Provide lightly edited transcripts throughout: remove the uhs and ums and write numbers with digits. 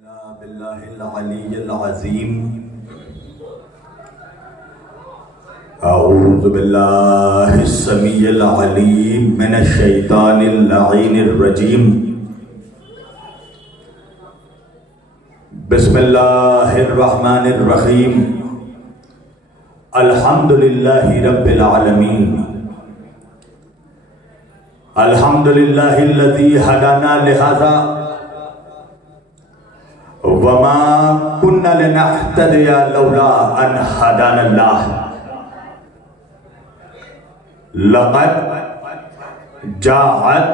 باللہ العلی العظیم اعوذ باللہ السمیع العلیم من الشیطان اللعین الرجیم بسم اللہ الرحمن الرحیم الحمدللہ رب العالمین الحمدللہ الذی ہدانا لہذا وما كنا لنهتدي لولا ان هدانا الله لقد جاءت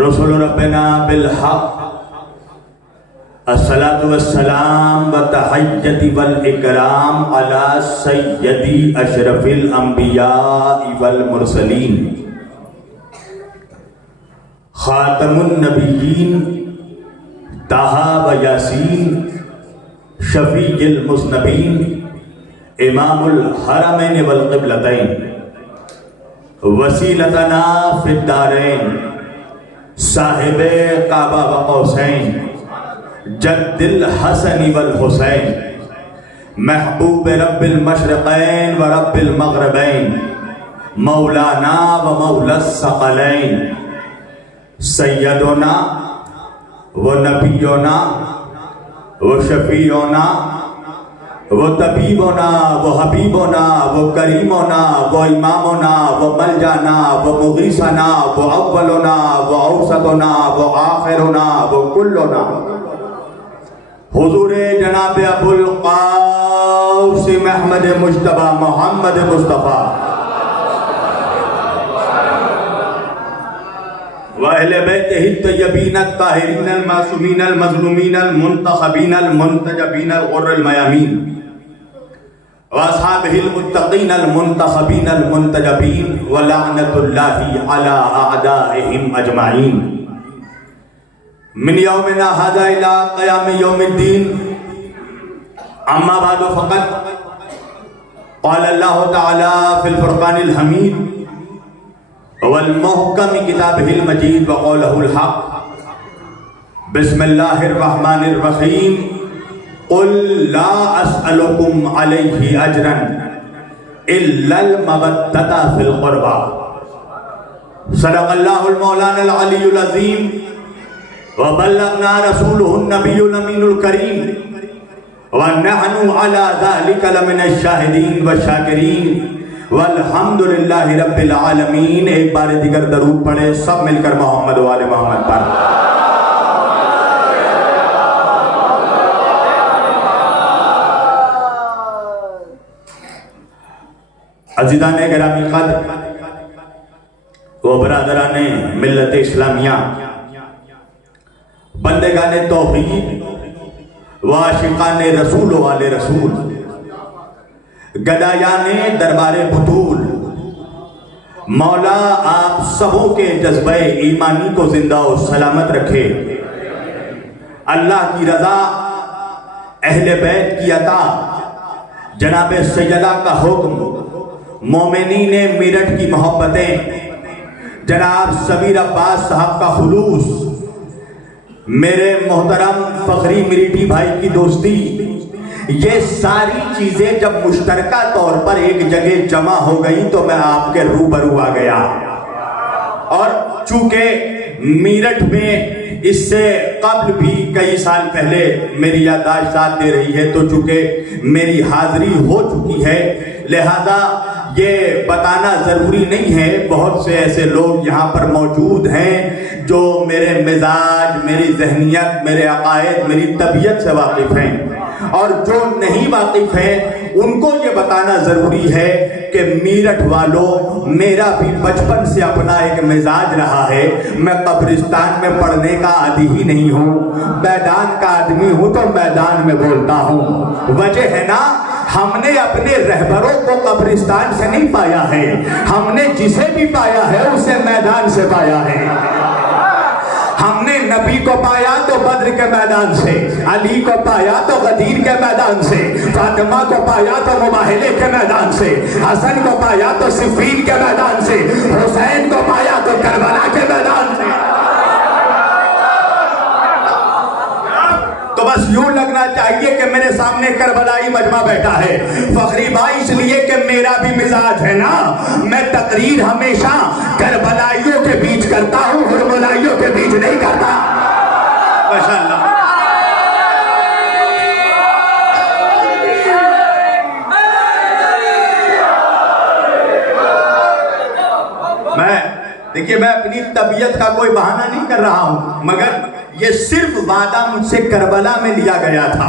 رسل ربنا بالحق الصلاة والسلام والتحية والإكرام على سيد أشرف الأنبياء والمرسلين خاتم النبيين طه و یاسین شفیع المذنبین امام الحرمین والقبلتین وسیلتنا فی الدارین صاحب کعبہ و قوسین جد الحسن والحسین محبوب رب المشرقین و رب المغربین مولانا و مولا الثقلین سیدنا وہ نبیونا وہ شفیعونا وہ طبیبونا وہ حبیبونا وہ کریمونا وہ امامونا وہ ملجانا وہ مغیثنا وہ اولونا وہ اوسطونا وہ آخرونا وہ کلونا حضور جناب ابو القاسم احمد مجتبی محمد مصطفیٰ وَأَهْلِ بَيْتِهِ الطَّيِّبِينَ الطَّاهِرِينَ الْمَعْصُومِينَ الْمَظْلُومِينَ الْمُنْتَخَبِينَ الْمُنْتَجَبِينَ الْغُرِّ الْمَيَامِينَ وَأَصْحَابِهِ الْمُتَّقِينَ الْمُنْتَخَبِينَ الْمُنْتَجَبِينَ وَلَعْنَةُ اللَّهِ عَلَىٰ أَعْدَائِهِمْ أَجْمَعِينَ مِنْ يَوْمِنَا هَذَا إِلَىٰ قِيَامِ يَوْمِ الدِّينِ أَمَّا بَعْدُ فَقَدْ قَالَ اللَّهُ تَعَالَىٰ فِي الْفُرْقَانِ الْحَمِيدِ والمحکم کتابہ المجید وقولہ الحق بسم اللہ الرحمن الرحیم قل لا اسألکم علیہ اجرا الا المودۃ فی القربى صدق اللہ المولانا العلی العظیم وبلغنا رسولہ النبی الامین الکریم ونحن علی ذلک لمن الشاہدین والشاکرین والحمدللہ رب العالمین. ایک بار دیگر درود پڑھے سب مل کر محمد و آل محمد پر. عزیزان گرامی قدر و برادران ملت اسلامیہ، بندگان توحید و عاشقان رسول و آل رسول، گدایان دربار بطول، مولا آپ سبوں کے جذبہ ایمانی کو زندہ و سلامت رکھے. اللہ کی رضا، اہل بیت کی عطا، جناب سیدہ کا حکم، مومنین میرٹھ کی محبتیں، جناب سمیر عباس صاحب کا خلوص، میرے محترم فخری مریٹھی بھائی کی دوستی، یہ ساری چیزیں جب مشترکہ طور پر ایک جگہ جمع ہو گئی تو میں آپ کے روبرو آ گیا. اور چونکہ میرٹھ میں اس سے قبل بھی کئی سال پہلے میری یادداشت ساتھ دے رہی ہے، تو چونکہ میری حاضری ہو چکی ہے لہذا یہ بتانا ضروری نہیں ہے. بہت سے ایسے لوگ یہاں پر موجود ہیں جو میرے مزاج، میری ذہنیت، میرے عقائد، میری طبیعت سے واقف ہیں، اور جو نہیں واقف ہیں ان کو یہ بتانا ضروری ہے کہ میرٹھ والوں، میرا بھی بچپن سے اپنا ایک مزاج رہا ہے. میں قبرستان میں پڑھنے کا عادی ہی نہیں ہوں، میدان کا آدمی ہوں تو میدان میں بولتا ہوں. وجہ ہے نا، ہم نے اپنے رہبروں کو قبرستان سے نہیں پایا ہے، ہم نے جسے بھی پایا ہے اسے میدان سے پایا ہے. ہم نے نبی کو پایا تو بدر کے میدان سے، علی کو پایا تو غدیر کے میدان سے، فاطمہ کو پایا تو مباہلے کے میدان سے، حسن کو پایا تو صفین کے میدان سے، حسین کو پایا تو کربلا کے میدان سے. بس یوں لگنا چاہیے کہ میرے سامنے کربلائی مجمع بیٹھا ہے. فخری بھائی اس لیے کہ میرا بھی مزاج ہے نا, میں تقریر ہمیشہ کربلائیوں کے بیچ کرتا ہوں, ہرملائیوں کے بیچ نہیں کرتا. ماشاءاللہ. دیکھیے میں اپنی طبیعت کا کوئی بہانہ نہیں کر رہا ہوں, مگر یہ صرف وعدہ مجھ سے کربلا میں لیا گیا تھا.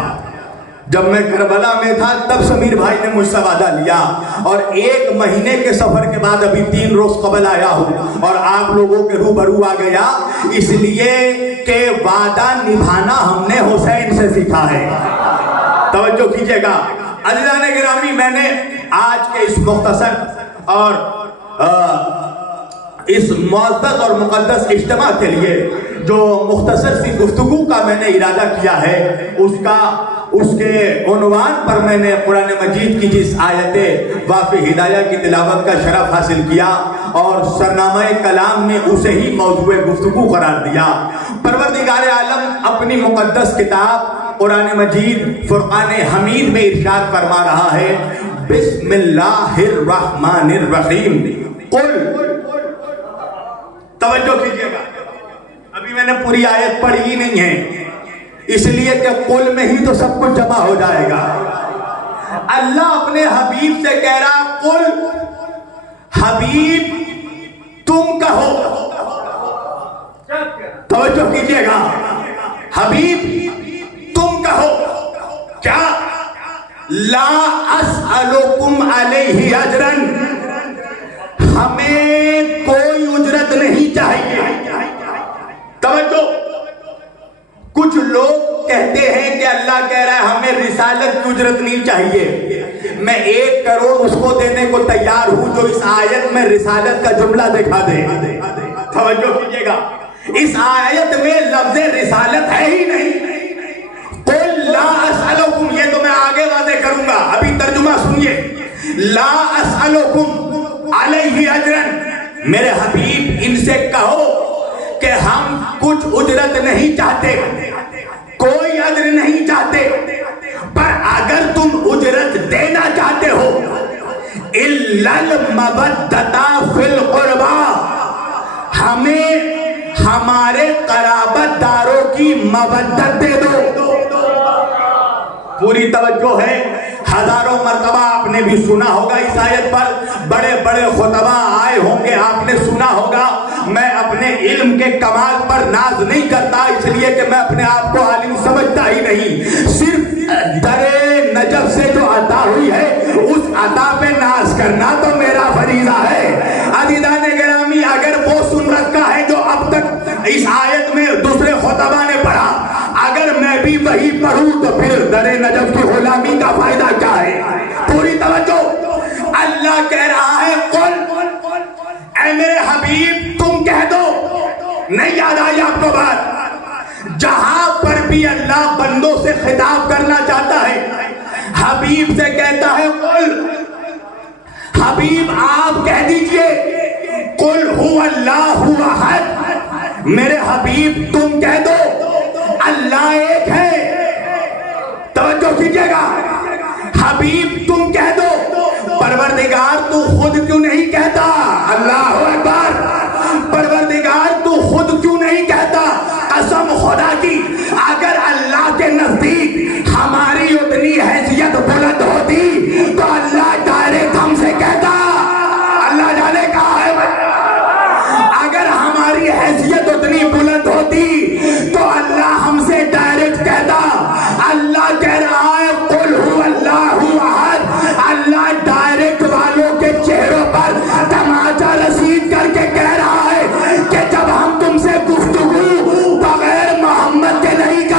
جب میں کربلا میں تھا تب سمیر بھائی نے مجھ سے وعدہ لیا, اور 1 مہینے کے سفر کے بعد ابھی 3 روز قبل آیا ہوں اور آپ لوگوں کے روبرو آ گیا, اس لیے کہ وعدہ نبھانا ہم نے حسین سے سیکھا ہے. توجہ کیجئے گا عزیزان گرامی, میں نے آج کے اس مختصر اور اس معزز اور مقدس اجتماع کے لیے جو مختصر سی گفتگو کا میں نے ارادہ کیا ہے, اس کے عنوان پر میں نے قرآن مجید کی جس آیت وافی ہدایہ کی تلاوت کا شرف حاصل کیا اور سرنامہ کلام میں اسے ہی موضوع گفتگو قرار دیا. پروردگار عالم اپنی مقدس کتاب قرآن مجید فرقان حمید میں ارشاد فرما رہا ہے, بسم اللہ الرحمن الرحیم. قل, توجہ کیجئے گا, ابھی میں نے پوری آیت پڑھی ہی نہیں ہے, اس لیے کہ قل میں ہی تو سب کچھ جمع ہو جائے گا. اللہ اپنے حبیب سے کہہ رہا, قل, حبیب تم کہو. توجہ کیجئے گا, حبیب تم کہو کیا, لا اسألکم علیہ اجرا, ہمیں کوئی اجرت نہیں چاہیے. توجہ, کچھ لوگ کہتے ہیں کہ اللہ کہہ رہا ہے ہمیں رسالت کی اجرت نہیں چاہیے. میں 1 کروڑ اس کو دینے کو تیار ہوں جو اس آیت میں رسالت کا جملہ دکھا دے. توجہ کیجئے گا, اس آیت میں لفظ رسالت ہے ہی نہیں. قل لا اسألکم, یہ تو میں آگے واضح کروں گا, ابھی ترجمہ سنیے. لا اسألکم علیہ اجرن, میرے حبیب ان سے کہو کہ ہم کچھ اجرت نہیں چاہتے, کوئی اجر نہیں چاہتے, پر اگر تم اجرت دینا چاہتے ہو, الا المودۃ فی القربى, ہمیں ہمارے قرابت داروں کی مودت دے دو. پوری توجہ ہے, ہزاروں مرتبہ آپ نے بھی سنا ہوگا اس آیت پر, بڑے بڑے خطبہ آئے ہوں گے, آپ نے سنا ہوگا. میں اپنے علم کے کمال پر ناز نہیں کرتا, اس لیے کہ میں اپنے آپ کو عالم سمجھتا ہی نہیں. صرف در نجف سے جو عطا ہوئی ہے اس عطا پہ ناز کرنا تو میرا فریضہ ہے. عزیزان گرامی, اگر وہ سن رکھا ہے جو اب تک اس آیت میں دوسرے خطبہ نے پڑھا, اگر میں بھی وہی پڑھوں تو پھر در نجف کی غلامی کا فائدہ کیا ہے. پوری توجہ, اللہ کہہ رہا ہے قل, اے میرے حبیب تم کہہ دو. نہیں یاد آئی آپ کو بات, جہاں پر بھی اللہ بندوں سے خطاب کرنا چاہتا ہے حبیب سے کہتا ہے قل. حبیب آپ کہہ دیجئے قل هو اللہ احد, میرے حبیب تم کہہ دو اللہ ایک ہے. توجہ کیجئے گا, حبیب تم کہہ دو, پروردگار تو خود کیوں نہیں کہتا اللہ اکبر, پروردگار تو خود کیوں نہیں کہتا, قسم خدا کی اگر اللہ کے نزدیک ہماری اتنی حیثیت بلند ہوتی تو اللہ ڈائریکٹ ہم سے کہتا. اللہ جانے کہا ہے, اگر ہماری حیثیت اتنی بلند ہوتی تو اللہ ہم سے ڈائریکٹ کہتا. اللہ کہہ رہا ہے قل هو اللہ احد, اللہ ڈائریکٹ والوں کے چہروں پر تماچا رسید کر کے کہہ رہا ہے کہ جب ہم تم سے گفتگو بغیر محمد کے نہیں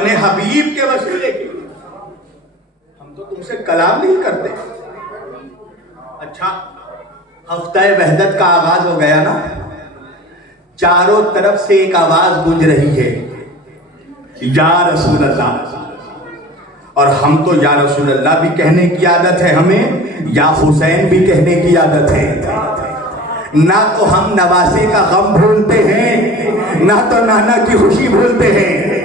اپنے حبیب کے وسیلے کے لیے. ہم تو تم سے کلام نہیں کرتے. اچھا ہفتہ وحدت کا آغاز ہو گیا نا, چاروں طرف سے ایک آواز گونج رہی ہے, یا رسول اللہ. اور ہم تو یا رسول اللہ بھی کہنے کی عادت ہے ہمیں, یا حسین بھی کہنے کی عادت ہے. نہ تو ہم نواسے کا غم بھولتے ہیں, نہ تو نانا کی خوشی بھولتے ہیں.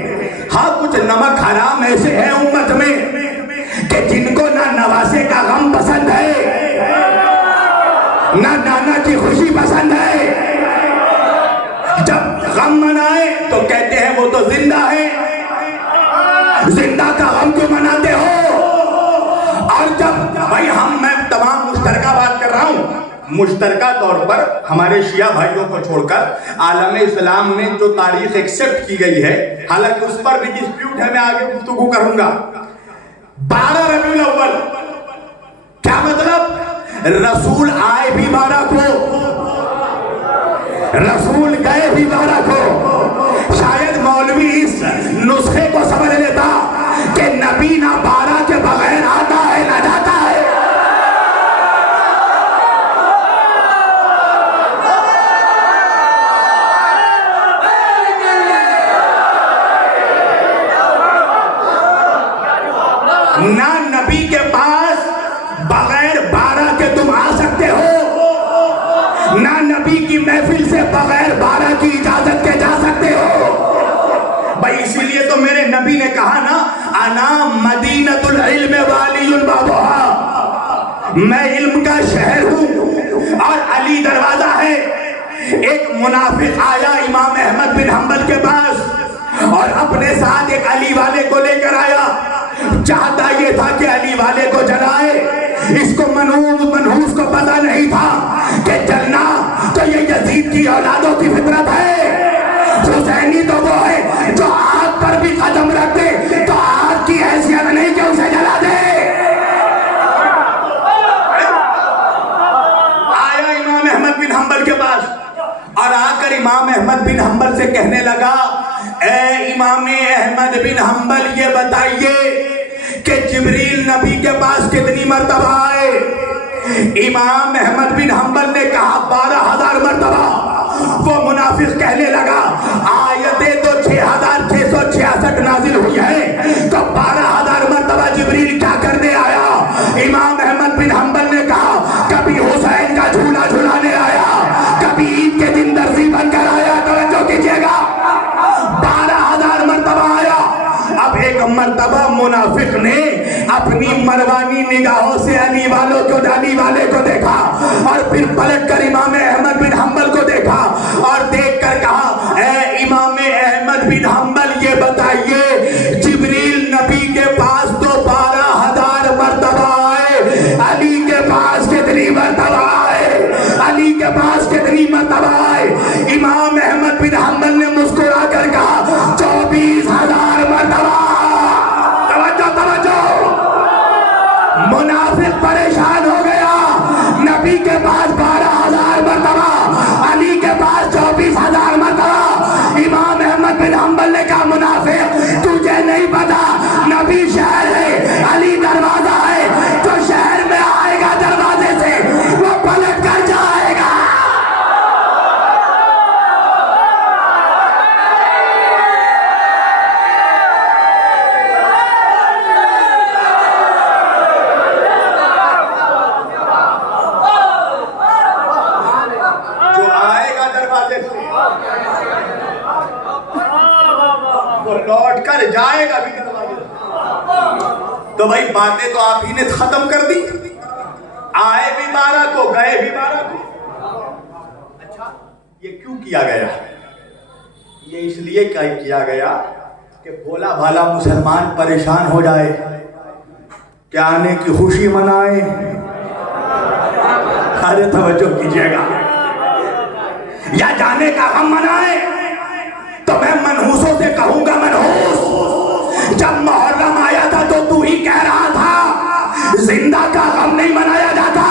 ہاں کچھ نمک حرام ایسے ہیں امت میں کہ جن کو نہ نواسے کا غم پسند ہے, نہ نانا کی خوشی پسند ہے. جب غم منائے تو کہتے ہیں وہ تو زندہ ہے, زندہ کا غم کیوں مناتے ہو؟ اور جب بھائی میں تمام مشترکہ بات کر رہا ہوں, مشترکہ طور پر ہمارے شیعہ بھائیوں کو چھوڑ کر عالم اسلام میں جو تاریخ ایکسپٹ کی گئی ہے, حالانکہ اس پر بھی ڈسپیوٹ ہے, میں آگے گفتگو کروں گا. 12 ربیع الاول کیا مطلب؟ رسول آئے بھی 12 کو, رسول گئے بھی 12 کو. شاید مولوی اس نسخے کو سمجھ لیتا کہ نبی نہ 12 کے بغیر آتا ہے نہ جاتا ہے. نہ نبی کے پاس بغیر 12 کے تم آ سکتے ہو, نہ نبی کی محفل سے بغیر 12 کی اجازت کے جا سکتے ہو. بھائی اسی لیے تو میرے نبی نے کہا نا, انا مدینۃ العلم والی بابھا, میں علم کا شہر ہوں اور علی دروازہ ہے. ایک منافق آیا امام احمد بن حنبل کے پاس اور اپنے ساتھ ایک علی والے کو لے کر آیا. چاہتا یہ تھا کہ علی والے کو جلائے. اس کو منحوس کو پتہ نہیں تھا کہ جلنا تو یہ یزید کی اولادوں کی فطرت ہے. حسینی تو وہ ہے جو آگ پر بھی قدم رکھ دے تو آگ کی حیثیت نہیں کہ اسے جلا دے. آیا امام احمد بن حنبل کے پاس اور آ کر امام احمد بن حنبل سے کہنے لگا, اے امام احمد بن حنبل یہ بتائیے کہ جبریل نبی کے پاس کتنی مرتبہ آئے؟ امام احمد بن حنبل نے کہا 12,000 مرتبہ. وہ منافق کہنے لگا آیتیں تو 6,666 نازل ہوئی ہے, تو 12,000 مرتبہ جبریل کیا کرنے آیا؟ امام احمد بن حنبل نے کہا کبھی حسین کا جھولا جھلانے آیا, کبھی عید کے دن درزی بن کر آیا. توجہ کیجیے گا, 12,000 مرتبہ آیا. اب ایک مرتبہ منافق نے اپنی مروانی نگاہوں سے علی والے کو دیکھا اور پھر پلٹ کر امام احمد بن حنبل کو دیکھا اور دیکھ کر کہا, اے امام احمد بن حنبل یہ بتائیے جبریل نبی کے پاس تو 12,000 مرتبہ آئے, علی کے پاس کتنی مرتبہ آئے؟ علی کے پاس کتنی مرتبہ آئے؟ امام احمد بن حنبل نے مسکرا کر کہا 24,000 مرتبہ. توجہ, منافق پریشان ہو گیا. نبی کے پاس 12,000 مرتبہ, علی کے پاس 24,000 مرتبہ. امام احمد بن حنبل نے کہا منافق تجھے نہیں پتا نبی شہر ہے, علی دروازہ ہے. جو شہر میں آئے گا دروازے سے وہ پلٹ کر جائے گا. لوٹ کر جائے گا بھی. تو بھائی باتیں تو آپ ہی نے ختم کر دی, آئے بھی 12 کو گئے بھی 12 کو. اچھا یہ کیوں کیا گیا؟ یہ اس لیے کیا گیا کہ بھولا بھالا مسلمان پریشان ہو جائے, کہ آنے کی خوشی منائے. ارے توجہ کیجیے گا, یا جانے کا غم منائے. تو میں منحوسوں سے کہوں گا منحوس, جب محرم آیا تھا تو ہی کہہ رہا تھا زندہ کا غم نہیں منایا جاتا.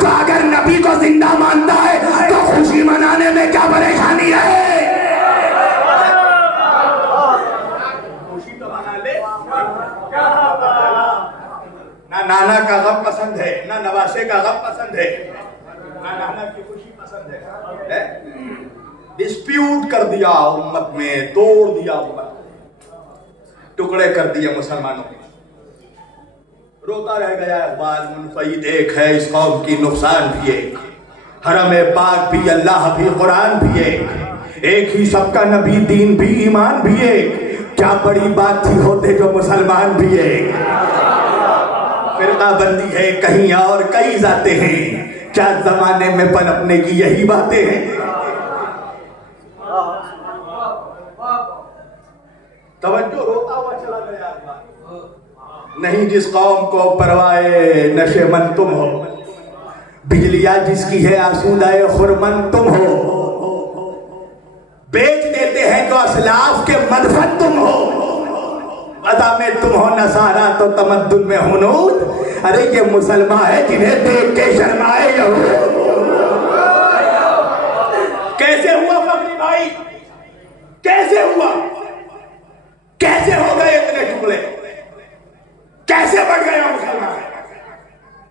تو اگر نبی کو زندہ مانتا ہے تو خوشی منانے میں کیا پریشانی ہے؟ نواسے کا غم پسند ہے، نانا کی خوشی پسند ہے. ڈسپیوٹ کر دیا امت میں، توڑ دیا امت، ٹکڑے کر دیے مسلمانوں میں. روتا رہ گیا اقبال منفعید ایک ہے اس قوم کی نقصان بھی ایک، حرم پاک بھی اللہ بھی قرآن بھی ایک ہی سب کا نبی دین بھی ایمان بھی ایک، کیا بڑی بات تھی ہوتے جو مسلمان بھی ایک. فرقہ بندی ہے کہیں اور کئی ذاتیں ہیں، کیا زمانے میں پنپنے کی یہی باتیں ہیں. توجہ، روتا ہوا چلا گیا نہیں جس قوم کو پروائے نشے من تم ہو، بجلیاں جس کی ہے آسودہ خرمن تم ہو، بیچ دیتے ہیں جو اسلاف کے مدفن تم ہو، ادا میں تم ہو نصارا تو تمدن میں ہنود. ارے یہ مسلمان ہے جنہیں دیکھ کے شرمائے یہود. کیسے ہوا فقری بھائی، کیسے ہوا، کیسے ہو گئے اتنے ٹکڑے، کیسے بڑھ گیا مسلمان؟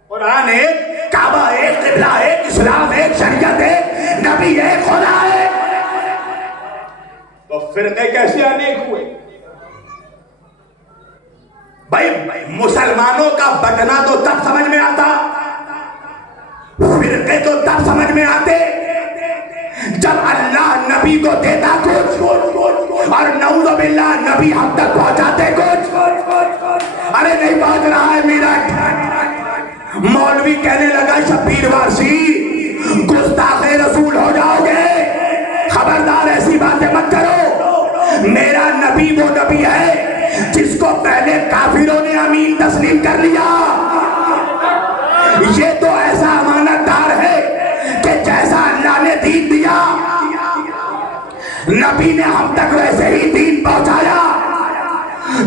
قرآن ایک، کعبہ ایک، قبلہ ایک، اسلام ایک، شریعت ایک، نبی ایک، خدا ایک، تو فرقے کیسے انیک ہوئے؟ بھائی مسلمانوں کا بٹنا تو تب سمجھ میں آتا، فرقے تو تب سمجھ میں آتے جب اللہ نبی کو دیتا کچھ اور نعوذ باللہ نبی ہم تک پہنچاتے کچھ. ارے نہیں پہنچ رہا ہے میرٹھ. مولوی کہنے لگا شبیر وارسی گستاخ رسول ہو جاؤ گے، خبردار ایسی باتیں مت کرو. میرا نبی وہ نبی ہے جس کو پہلے کافروں نے امین تسلیم کر لیا. یہ تو ایسا امانت دار ہے کہ جیسا اللہ نے دین دیا نبی نے ہم تک ویسے ہی دین پہنچایا.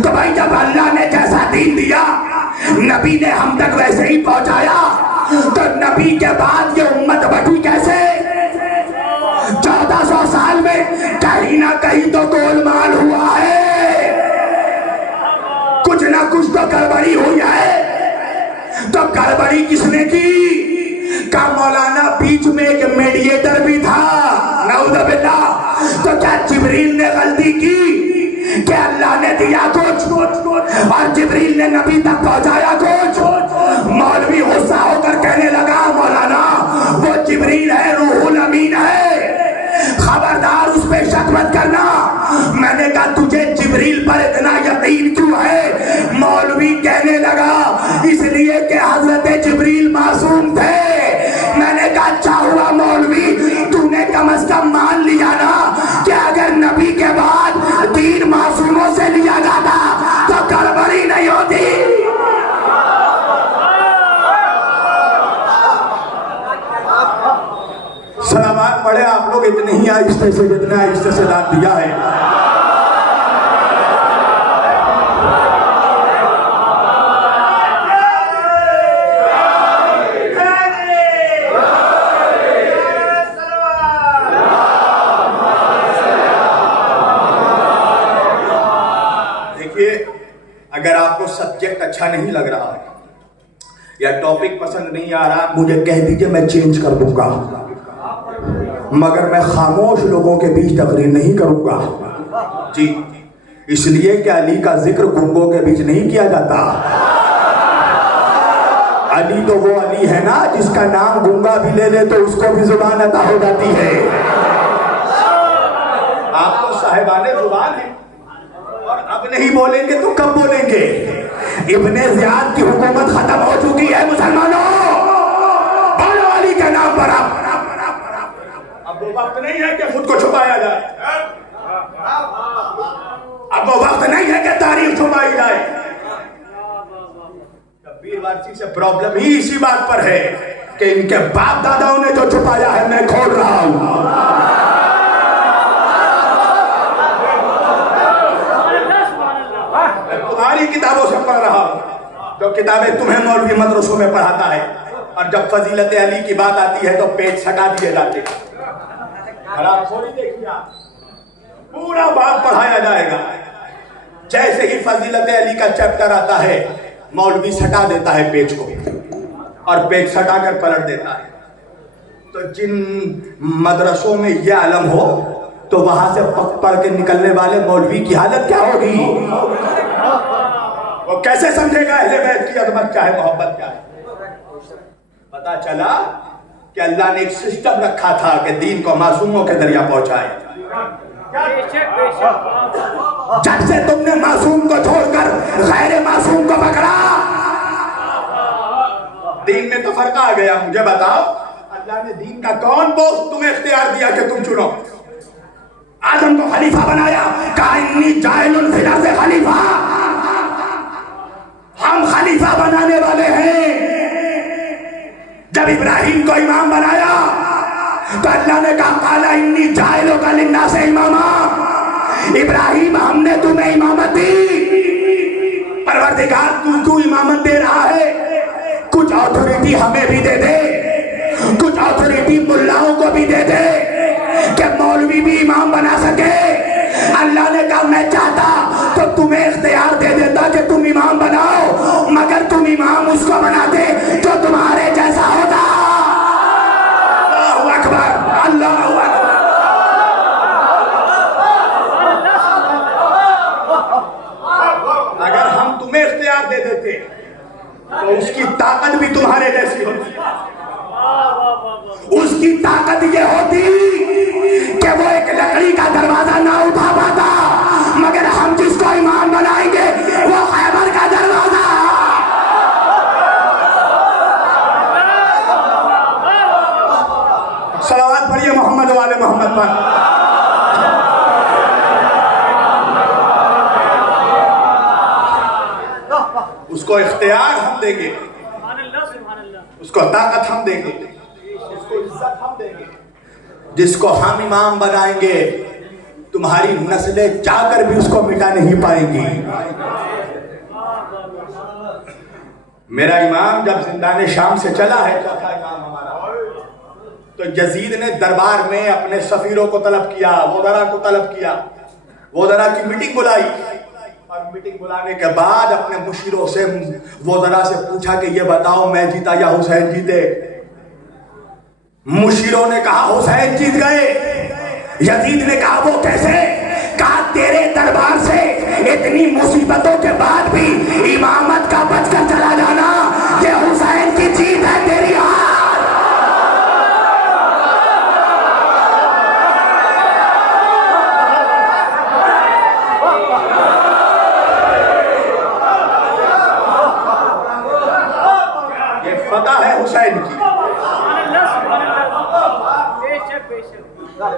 تو بھائی جب اللہ نے جیسا دین دیا نبی نے ہم تک ویسے ہی پہنچایا، تو نبی کے بعد یہ امت بٹی کیسے؟ 1400 سال میں کہیں نہ کہیں تو گول مال ہوا ہے، کچھ نہ کچھ تو گڑبڑی ہوئی ہے. تو گڑبڑی کس نے کی؟ کا مولانا بیچ میں ایک میڈیٹر بھی تھا، نعوذ باللہ. تو کیا جبریل نے غلطی کی کہ اللہ نے دیا کچھ اور جبریل نے نبی تک پہنچایا کچھ؟ مولوی غصہ ہو کر کہنے لگا مولانا وہ جبریل ہے، روح الامین ہے، خبردار اس پہ شک مت کرنا. میں نے کہا تجھے جبریل پر اتنا یقین کیوں ہے؟ مولوی کہنے لگا اس لیے کہ حضرت جبریل معصوم تھے. میں نے کہا اچھا ہوا مولوی تو نے کم از کم مان لیا نا کہ اگر نبی کے بعد دین معصوموں سے لیا جاتا تو گڑبڑی نہیں ہوتی. سلامات پڑھے آپ لوگ اتنے ہی آہستہ سے جتنے آہستہ سے داد دیا ہے. اگر آپ کو سبجیکٹ اچھا نہیں لگ رہا یا ٹاپک پسند نہیں آ رہا مجھے کہہ دیجئے، میں چینج کر دوں گا، مگر میں خاموش لوگوں کے بیچ تقریر نہیں کروں گا. جی، اس لیے کہ علی کا ذکر گنگوں کے بیچ نہیں کیا جاتا. علی تو وہ علی ہے نا جس کا نام گنگا بھی لے لے تو اس کو بھی زبان عطا ہو جاتی ہے. آپ تو صاحبان زبان ہیں اور اب نہیں بولیں گے تو کب بولیں گے؟ ابن زیاد کی حکومت ختم ہو چکی ہے مسلمانوں. بولو علی کے نام پر اب وہ وقت نہیں ہے کہ خود کو چھپایا جائے، اب وہ وقت نہیں ہے کہ تاریخ چھپائی جائے. شبیر وارسی سے پرابلم ہی اسی بات پر ہے کہ ان کے باپ داداؤں نے جو چھپایا ہے میں کھول رہا ہوں. تمہاری کتابوں سے پڑھ رہا ہوں جو کتابیں تمہیں مولوی مدرسوں میں پڑھاتا ہے، اور جب فضیلت علی کی بات آتی ہے تو پیٹ سٹا دیے جاتے ہیں. حرام خوری دیکھیے، پورا باب پڑھایا جائے گا، جیسے ہی فضیلت علی کا چیپٹر آتا ہے مولوی سٹا دیتا ہے پیج کو. اور پیٹ سٹا کر پلٹ دیتا ہے. تو جن مدرسوں میں یہ علم ہو تو وہاں سے پڑھ کے نکلنے والے مولوی کی حالت کیا ہوگی؟ وہ کیسے سمجھے گا اہل بیت کی عظمت کیا ہے، محبت کیا ہے؟ پتا چلا کہ اللہ نے ایک سسٹم رکھا تھا کہ دین کو معصوموں کے ذریعہ پہنچائے. جب سے تم نے معصوم کو چھوڑ کر غیر معصوم کو پکڑا، دین میں تو فرق آ گیا. مجھے بتاؤ اللہ نے دین کا کون پوسٹ تمہیں اختیار دیا کہ تم چنو؟ آدم کو خلیفہ بنایا، کہا انی جاعل فی الارض خلیفہ، ہم خلیفہ بنانے والے ہیں. جب ابراہیم کو امام بنایا تو اللہ نے کہا قال انی جاعلک للناس اماما، ابراہیم ہم نے تمہیں امامت دی. پروردگار تو کیوں امامت دے رہا ہے؟ کچھ آتھورٹی ہمیں بھی دے دے، کچھ آتھورٹی ملاؤں کو بھی دے دے کہ مولوی بھی امام بنا سکے. اللہ نے کہا میں چاہتا تو تمہیں اختیار دے دیتا کہ تم امام بناؤ، مگر تم امام اس کو بناتے جو تمہارے جیسا ہوتا. اللہ اکبر، اللہ اکبر. اگر ہم تمہیں اختیار دے دیتے تو اس کی طاقت بھی تمہارے جیسی ہوتی. اس کی طاقت یہ ہوتی کہ وہ ایک لکڑی کا دروازہ نہ اٹھا پاتا، مگر ہم جس کو امام بنائیں گے وہ خیبر کا دروازہ. صلوات پڑھیے محمد و آل محمد پر. اس کو اختیار ہم دیں گے، اس کو طاقت ہم دیں گے، اس کو عزت ہم دیں گے. جس کو ہم امام بنائیں گے تمہاری نسلیں چاہ کر بھی اس کو مٹا نہیں پائیں گی. میرا امام جب زندان شام سے چلا ہے، چوتھا امام ہمارا، تو یزید نے دربار میں اپنے سفیروں کو طلب کیا، وزراء کو طلب کیا، وزراء کی میٹنگ بلائی، اور میٹنگ بلانے کے بعد اپنے مشیروں سے، وزراء سے پوچھا کہ یہ بتاؤ میں جیتا یا حسین جیتے؟ مشیروں نے کہا حسین جیت گئے. یزید نے کہا وہ کیسے؟ کہا تیرے دربار سے اتنی مصیبتوں کے بعد بھی امامت کا بچ کر چلا جانا یہ حسین کی جیت ہے، تیری ہار. یہ فتح ہے حسین کی.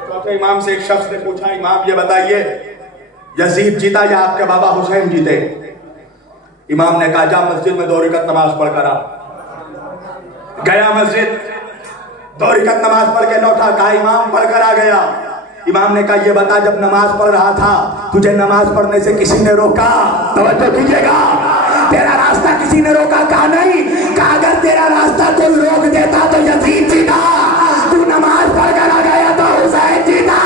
چوتھے امام سے ایک شخص نے پوچھا امام یہ بتائیے یزید جیتا یا آپ کے بابا حسین جیتے؟ امام نے کہا جا مسجد میں 2 رکعت نماز پڑھ کر آ. گیا مسجد، 2 رکعت نماز پڑھ کے لوٹا، کہا امام پڑھ کر آ گیا. امام نے کہا یہ بتا جب نماز پڑھ رہا تھا تجھے نماز پڑھنے سے کسی نے روکا؟ توجہ کیجئے گا، تیرا راستہ کسی نے روکا؟ کہا نہیں. کہا اگر تیرا راستہ کوئی روک دیتا تو یزید جیتا، تو نماز پڑھ کر آ گیا تو حسین جیتا.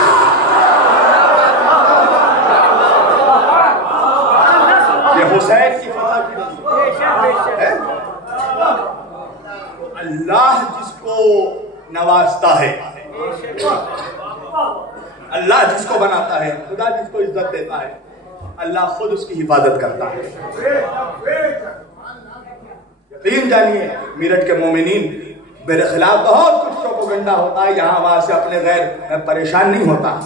یہ حسین کی فتح کی ہے. اللہ جس کو نوازتا ہے، اللہ جس کو بناتا ہے، خدا جس کو عزت دیتا ہے، اللہ خود اس کی حفاظت کرتا ہے. یقین جانیے میرٹھ کے مومنین میرے خلاف بہت کچھ پروپیگنڈا ہوتا ہے، یہاں وہاں سے اپنے غیر میں پریشان نہیں ہوتا،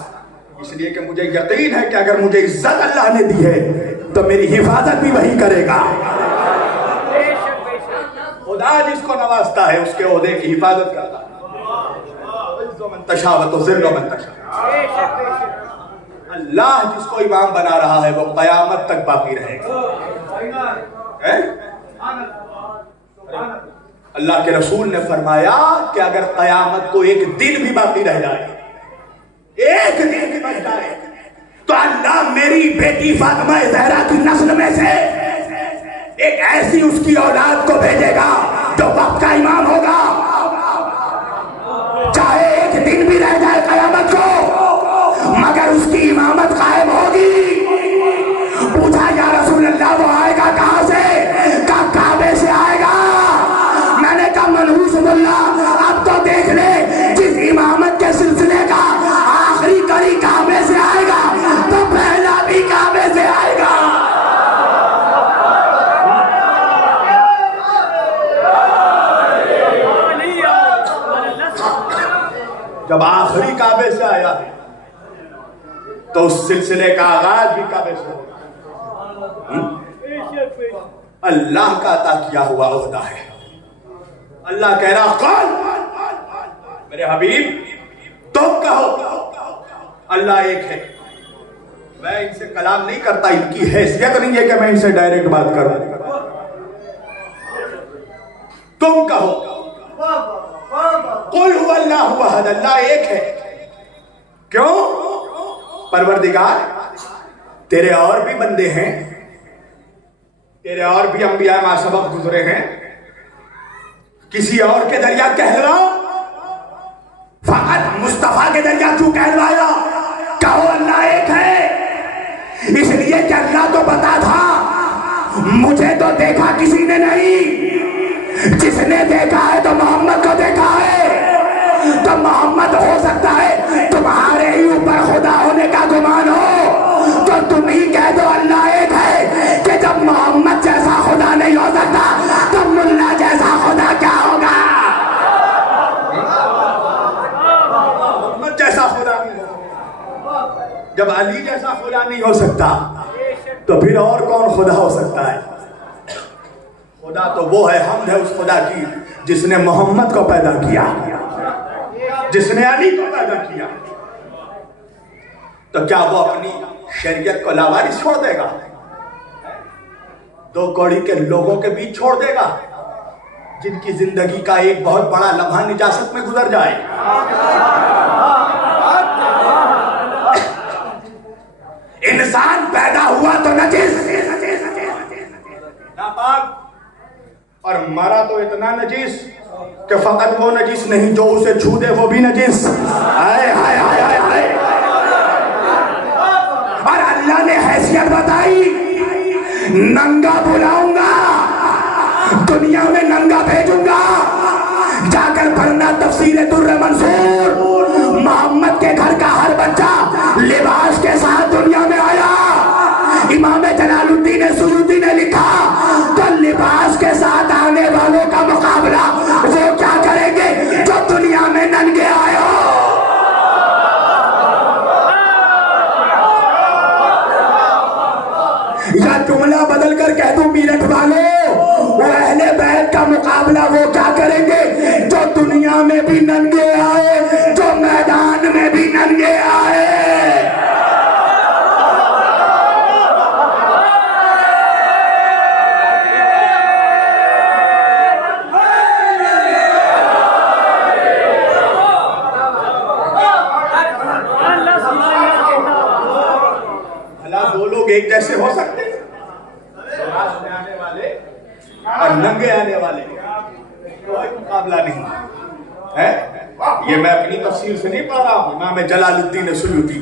اس لیے کہ مجھے یقین ہے کہ اگر مجھے عزت اللہ نے دی ہے تو میری حفاظت بھی وہی کرے گا. خدا جس کو نوازتا ہے اس کے عہدے کی حفاظت کرتا ہے. اللہ جس کو امام بنا رہا ہے وہ قیامت تک باقی رہے گا. اللہ کے رسول نے فرمایا کہ اگر قیامت کو ایک دن بھی باقی رہ جائے، ایک دن بھی بچ جائے، تو اللہ میری بیٹی فاطمہ زہرا کی نسل میں سے ایک ایسی اس کی اولاد کو بھیجے گا جو وقت کا امام ہوگا. چاہے ایک دن بھی رہ جائے قیامت کو، مگر اس کی امامت قائم ہوگی. پوچھا یا رسول اللہ وہ آئے گا کہاں سے؟ کہا کعبے سے آئے گا. میں نے کہا آیا ہے تو اس سلسلے کا آغاز بھی کعبے سے ہوگا. اللہ کا عطا کیا ہوا عہدہ ہے. اللہ کہہ رہا قال میرے حبیب تم کہو اللہ ایک ہے. میں ان سے کلام نہیں کرتا, ان کی حیثیت نہیں ہے کہ میں ان سے ڈائریکٹ بات کروں. تم کہو قل هو اللہ احد, اللہ ایک ہے. کیوں؟ پروردگار تیرے اور بھی بندے ہیں, تیرے اور بھی انبیاء ما سبق گزرے ہیں, کسی اور کے ذریعہ کہلوا, فقط مصطفیٰ کے ذریعہ کیوں کہلوایا؟ کہو اللہ ایک ہے. اس لیے کہ اللہ تو پتا تھا مجھے تو دیکھا کسی نے نہیں, جس نے دیکھا ہے تو محمد کو دیکھا ہے. تو محمد ہو سکتا ہے تمہارے ہی اوپر خدا ہونے کا گمان ہو تو تم ہی کہہ دو اللہ ایک ہے, کہ جب محمد جیسا خدا نہیں ہو سکتا تو ملا جیسا خدا کیا ہوگا؟ محمد جیسا خدا نہیں ہو, جب علی جیسا خدا نہیں ہو سکتا تو پھر اور کون خدا ہو سکتا ہے؟ خدا تو وہ ہے, حمد ہے اس خدا کی جس نے محمد کو پیدا کیا, جس نے علی کو پیدا کیا. تو کیا وہ اپنی شریعت کو لاوارث چھوڑ دے گا؟ دو کوڑی کے لوگوں کے بیچ چھوڑ دے گا جن کی زندگی کا ایک بہت بڑا لمحہ نجاست میں گزر جائے؟ انسان پیدا ہوا تو نجس, ناپاک, اور مرا تو اتنا نجس کہ فقط وہ نجس نہیں جو اسے چھو دے وہ بھی نجس. ہائے ہائے ہائے ہائے ہائے. اور اللہ نے حیثیت بتائی, ننگا بلاؤں گا, دنیا میں ننگا بھیجوں گا. جا کر پڑھنا تفسیر در منصور, محمد کے گھر کا ہر بچہ لباس کے ساتھ دنیا میں آیا. امام جلال الدین سیوطی نے لکھا تو لباس کے ساتھ آنے والوں کا مقابلہ وہ کیا کریں گے جو دنیا میں ننگے آئے ہو. یا جملہ بدل کر کہہ دوں میرٹھ والوں, وہ اہل بیت کا مقابلہ وہ کیا کریں گے جو دنیا میں بھی ننگے آئے, جو میدان میں بھی ننگے آئے. ایک جیسے ہو سکتے ہیں, لباس میں آنے والے اور ننگے آنے والے کوئی مقابلہ نہیں ہے. یہ میں اپنی تفسیر سے نہیں پڑھ رہا ہوں, امام جلال الدین سیوطی.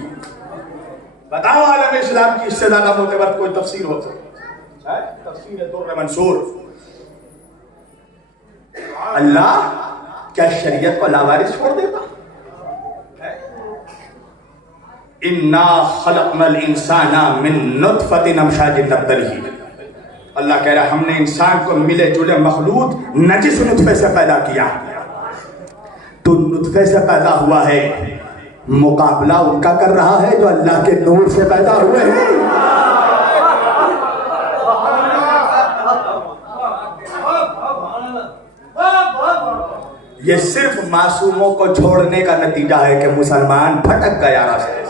بتاؤ عالم اسلام کی اس سے زیادہ معتبر کوئی تفسیر ہو سکتی ہے؟ تفسیر در منصور. اللہ کیا شریعت کو لاوارث چھوڑ دیتا؟ اِنَّا خَلَقْنَا الْإِنسَانَ مِن نُطْفَةٍ أَمْشَاجٍ نَبْتَلِيهِ. اللہ کہہ رہا ہے ہم نے انسان کو ملے جلے مخلوط نجس نطفے سے پیدا کیا. تو نطفے سے پیدا ہوا ہے, مقابلہ ان کا کر رہا ہے جو اللہ کے نور سے پیدا ہوئے ہیں. یہ صرف معصوموں کو چھوڑنے کا نتیجہ ہے کہ مسلمان پھٹک گیا راستے سے.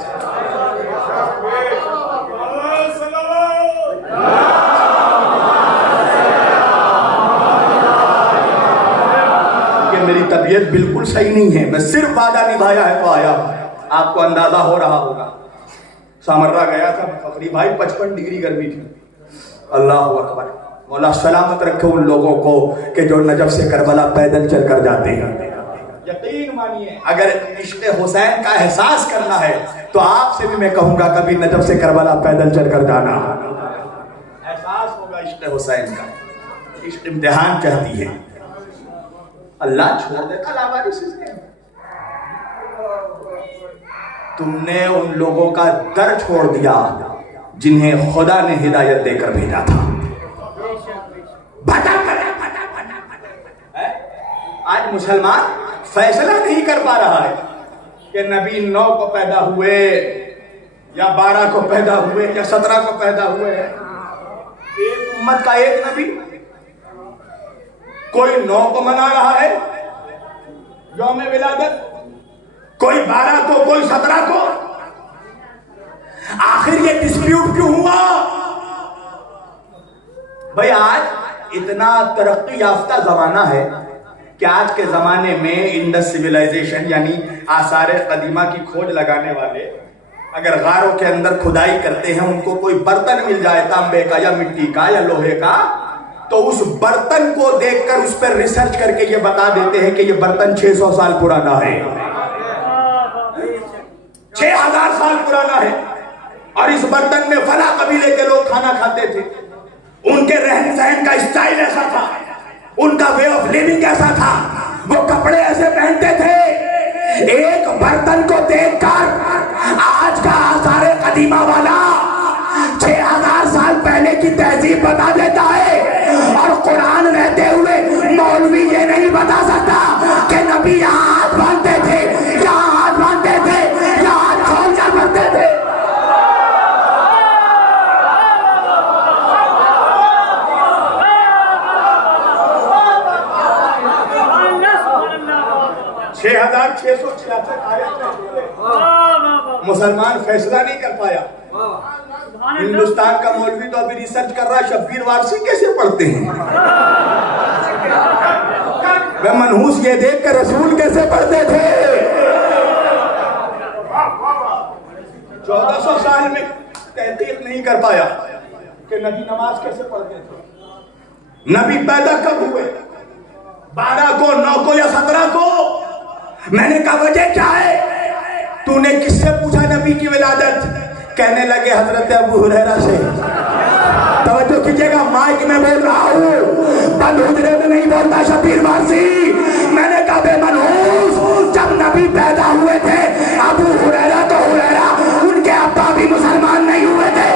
میری طبیعت بالکل صحیح نہیں ہے, میں صرف وعدہ نبھایا ہے تو آیا. آپ کو اندازہ ہو رہا ہوگا, سامرہ گیا تھا فخری بھائی, 55 ڈگری گرمی تھی. اللہ اکبر. مولا سلامت رکھے ان لوگوں کو کہ جو نجف سے کربلا پیدل چل کر جاتے ہیں. یقین مانیے اگر عشق حسین کا احساس کرنا ہے تو آپ سے بھی میں کہوں گا کبھی نجف سے کربلا پیدل چل کر جانا, احساس ہوگا عشق حسین کا. عشق امتحان چاہتی ہے, اللہ چھوڑ دیتا لاوارث سے. تم نے ان لوگوں کا در چھوڑ دیا جنہیں خدا نے ہدایت دے کر بھیجا تھا. آج مسلمان فیصلہ نہیں کر پا رہا ہے. کہ نبی 9 کو پیدا ہوئے یا 12 کو پیدا ہوئے یا 17 کو پیدا ہوئے. ایک امت کا ایک نبی. کوئی 9 کو منا رہا ہے یوم ولادت, کوئی 12 کو, کوئی 17 کو. آخر یہ ڈسپیوٹ کیوں ہوا؟ بھئی آج اتنا ترقی یافتہ زمانہ ہے کہ آج کے زمانے میں انڈس سویلائزیشن یعنی آثار قدیمہ کی کھوج لگانے والے اگر غاروں کے اندر کھدائی کرتے ہیں, ان کو کوئی برتن مل جائے تانبے کا یا مٹی کا یا لوہے کا, تو اس برتن کو دیکھ کر اس پر ریسرچ کر کے یہ بتا دیتے ہیں کہ یہ برتن 600 سال پرانا ہے, 6000 سال پرانا ہے, اور اس برتن میں فلاں قبیلے کے لوگ کھانا کھاتے تھے, ان کے رہن سہن کا اسٹائل ایسا تھا, ان کا وے آف لیونگ ایسا تھا, وہ کپڑے ایسے پہنتے تھے. ایک برتن کو دیکھ کر آج کا آثار قدیمہ والا 6000 سال پہلے کی تہذیب بتا دیتا ہے, اور قرآن رہتے ہوئے مولوی یہ نہیں بتا سکتا کہ نبی یہاں ہاتھ باندھتے تھے, یہاں ہاتھ باندھتے تھے, یہاں ہاتھ کھول کر بڑھتے تھے. مسلمان فیصلہ نہیں کر پایا. ہندوستان کا مولوی تو ابھی ریسرچ کر رہا شبیر وارسی کیسے پڑھتے ہیں, میں منحوس یہ دیکھ کر رسول کیسے پڑھتے تھے. 1400 سال میں تحقیق نہیں کر پایا کہ نبی نماز کیسے پڑھتے تھے, نبی پیدا کب ہوئے, 12 کو, 9 کو یا 17 کو. میں نے کہا وجہ کیا ہے؟ تو نے کس سے پوچھا نبی کی ولادت؟ کہنے لگے حضرت ابو ہریرہ سے. توجہ کیجئے گا, مائک میں بول رہا ہوں, بند حجرے میں نہیں بولتا شبیر وارسی. میں نے کہا بے منحوس, جب نبی پیدا ہوئے تھے ابو ہریرہ تو ہریرہ, ان کے ابا بھی مسلمان نہیں ہوئے تھے.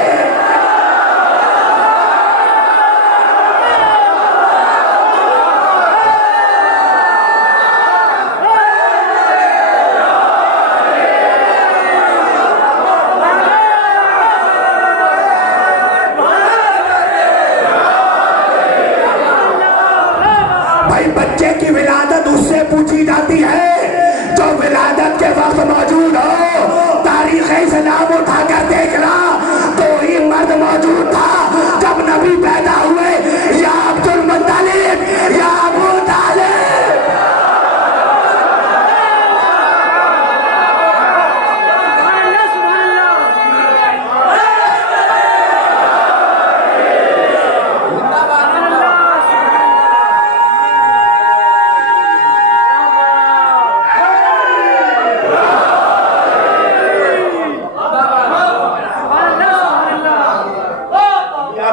بچے کی ولادت اس سے پوچھی جاتی ہے جو ولادت کے وقت موجود ہو. تاریخ اسلام اٹھا کر دیکھنا, تو ہی مرد موجود تھا جب نبی پیدا ہوئے, یا عبد المطلب یا ابو طالب.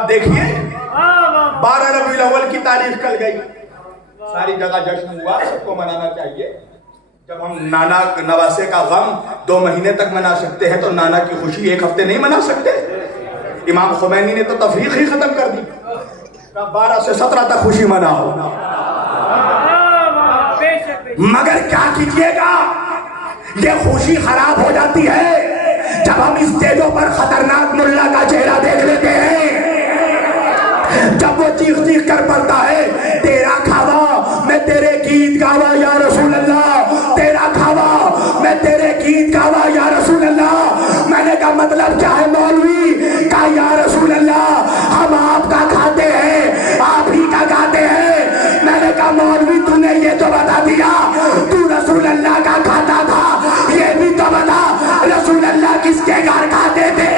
دیکھیے 12 ربیع الاول کی تاریخ کل گئی, ساری جگہ جشن ہوا, سب کو منانا چاہیے. جب ہم نانا نواسے کا غم 2 مہینے تک منا سکتے ہیں تو نانا کی خوشی 1 ہفتے نہیں منا سکتے؟ امام خمینی نے تو تفریق ہی ختم کر دی, 12 سے 17 تک خوشی مناؤ. مگر کیا کیجئے گا, یہ خوشی خراب ہو جاتی ہے جب ہم اسٹیجوں پر خطرناک ملا کا چہرہ دیکھ لیتے ہیں, جب وہ چیخ چیخ کر پڑتا ہے تیرا کھاوا میں تیرے گیت گاوا یا رسول اللہ, تیرا کھاوا میں تیرے گیت گاوا یا رسول اللہ. میں نے کہا مطلب کیا ہے مولوی؟ کہا یا رسول اللہ ہم آپ کا کھاتے ہیں, آپ ہی کا گاتے ہیں. میں نے کہا مولوی تو نے یہ تو بتا دیا تو رسول اللہ کا کھاتا تھا, یہ بھی تو بتا رسول اللہ کس کے گھر کھاتے تھے.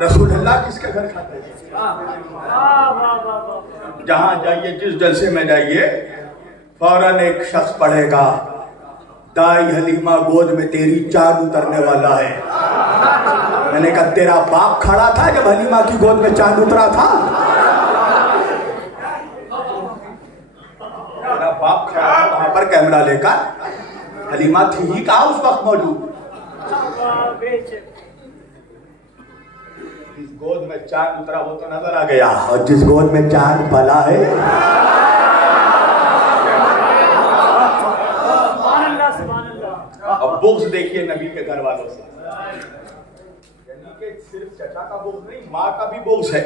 رسول اللہ کس کے گھر کھاتے ہیں؟ جہاں جائیے, جس جلسے میں جائیے, فوراً ایک شخص پڑھے گا دائی حلیمہ گود میں تیری چاند اترنے والا ہے. میں نے کہا تیرا باپ کھڑا تھا جب حلیمہ کی گود میں چاند اترا تھا؟ تیرا باپ کھڑا تھا وہاں پر کیمرہ لے کر. حلیمہ تھی ہی کہاں اس وقت موجود. جس گود میں چاند اترا وہ تو نظر آ گیا, اور جس گود میں چاند پلا ہے اب بغض دیکھیے نبی کے گھر والوں سے, یعنی کہ صرف چچا کا بغض نہیں, ماں کا بھی بغض ہے.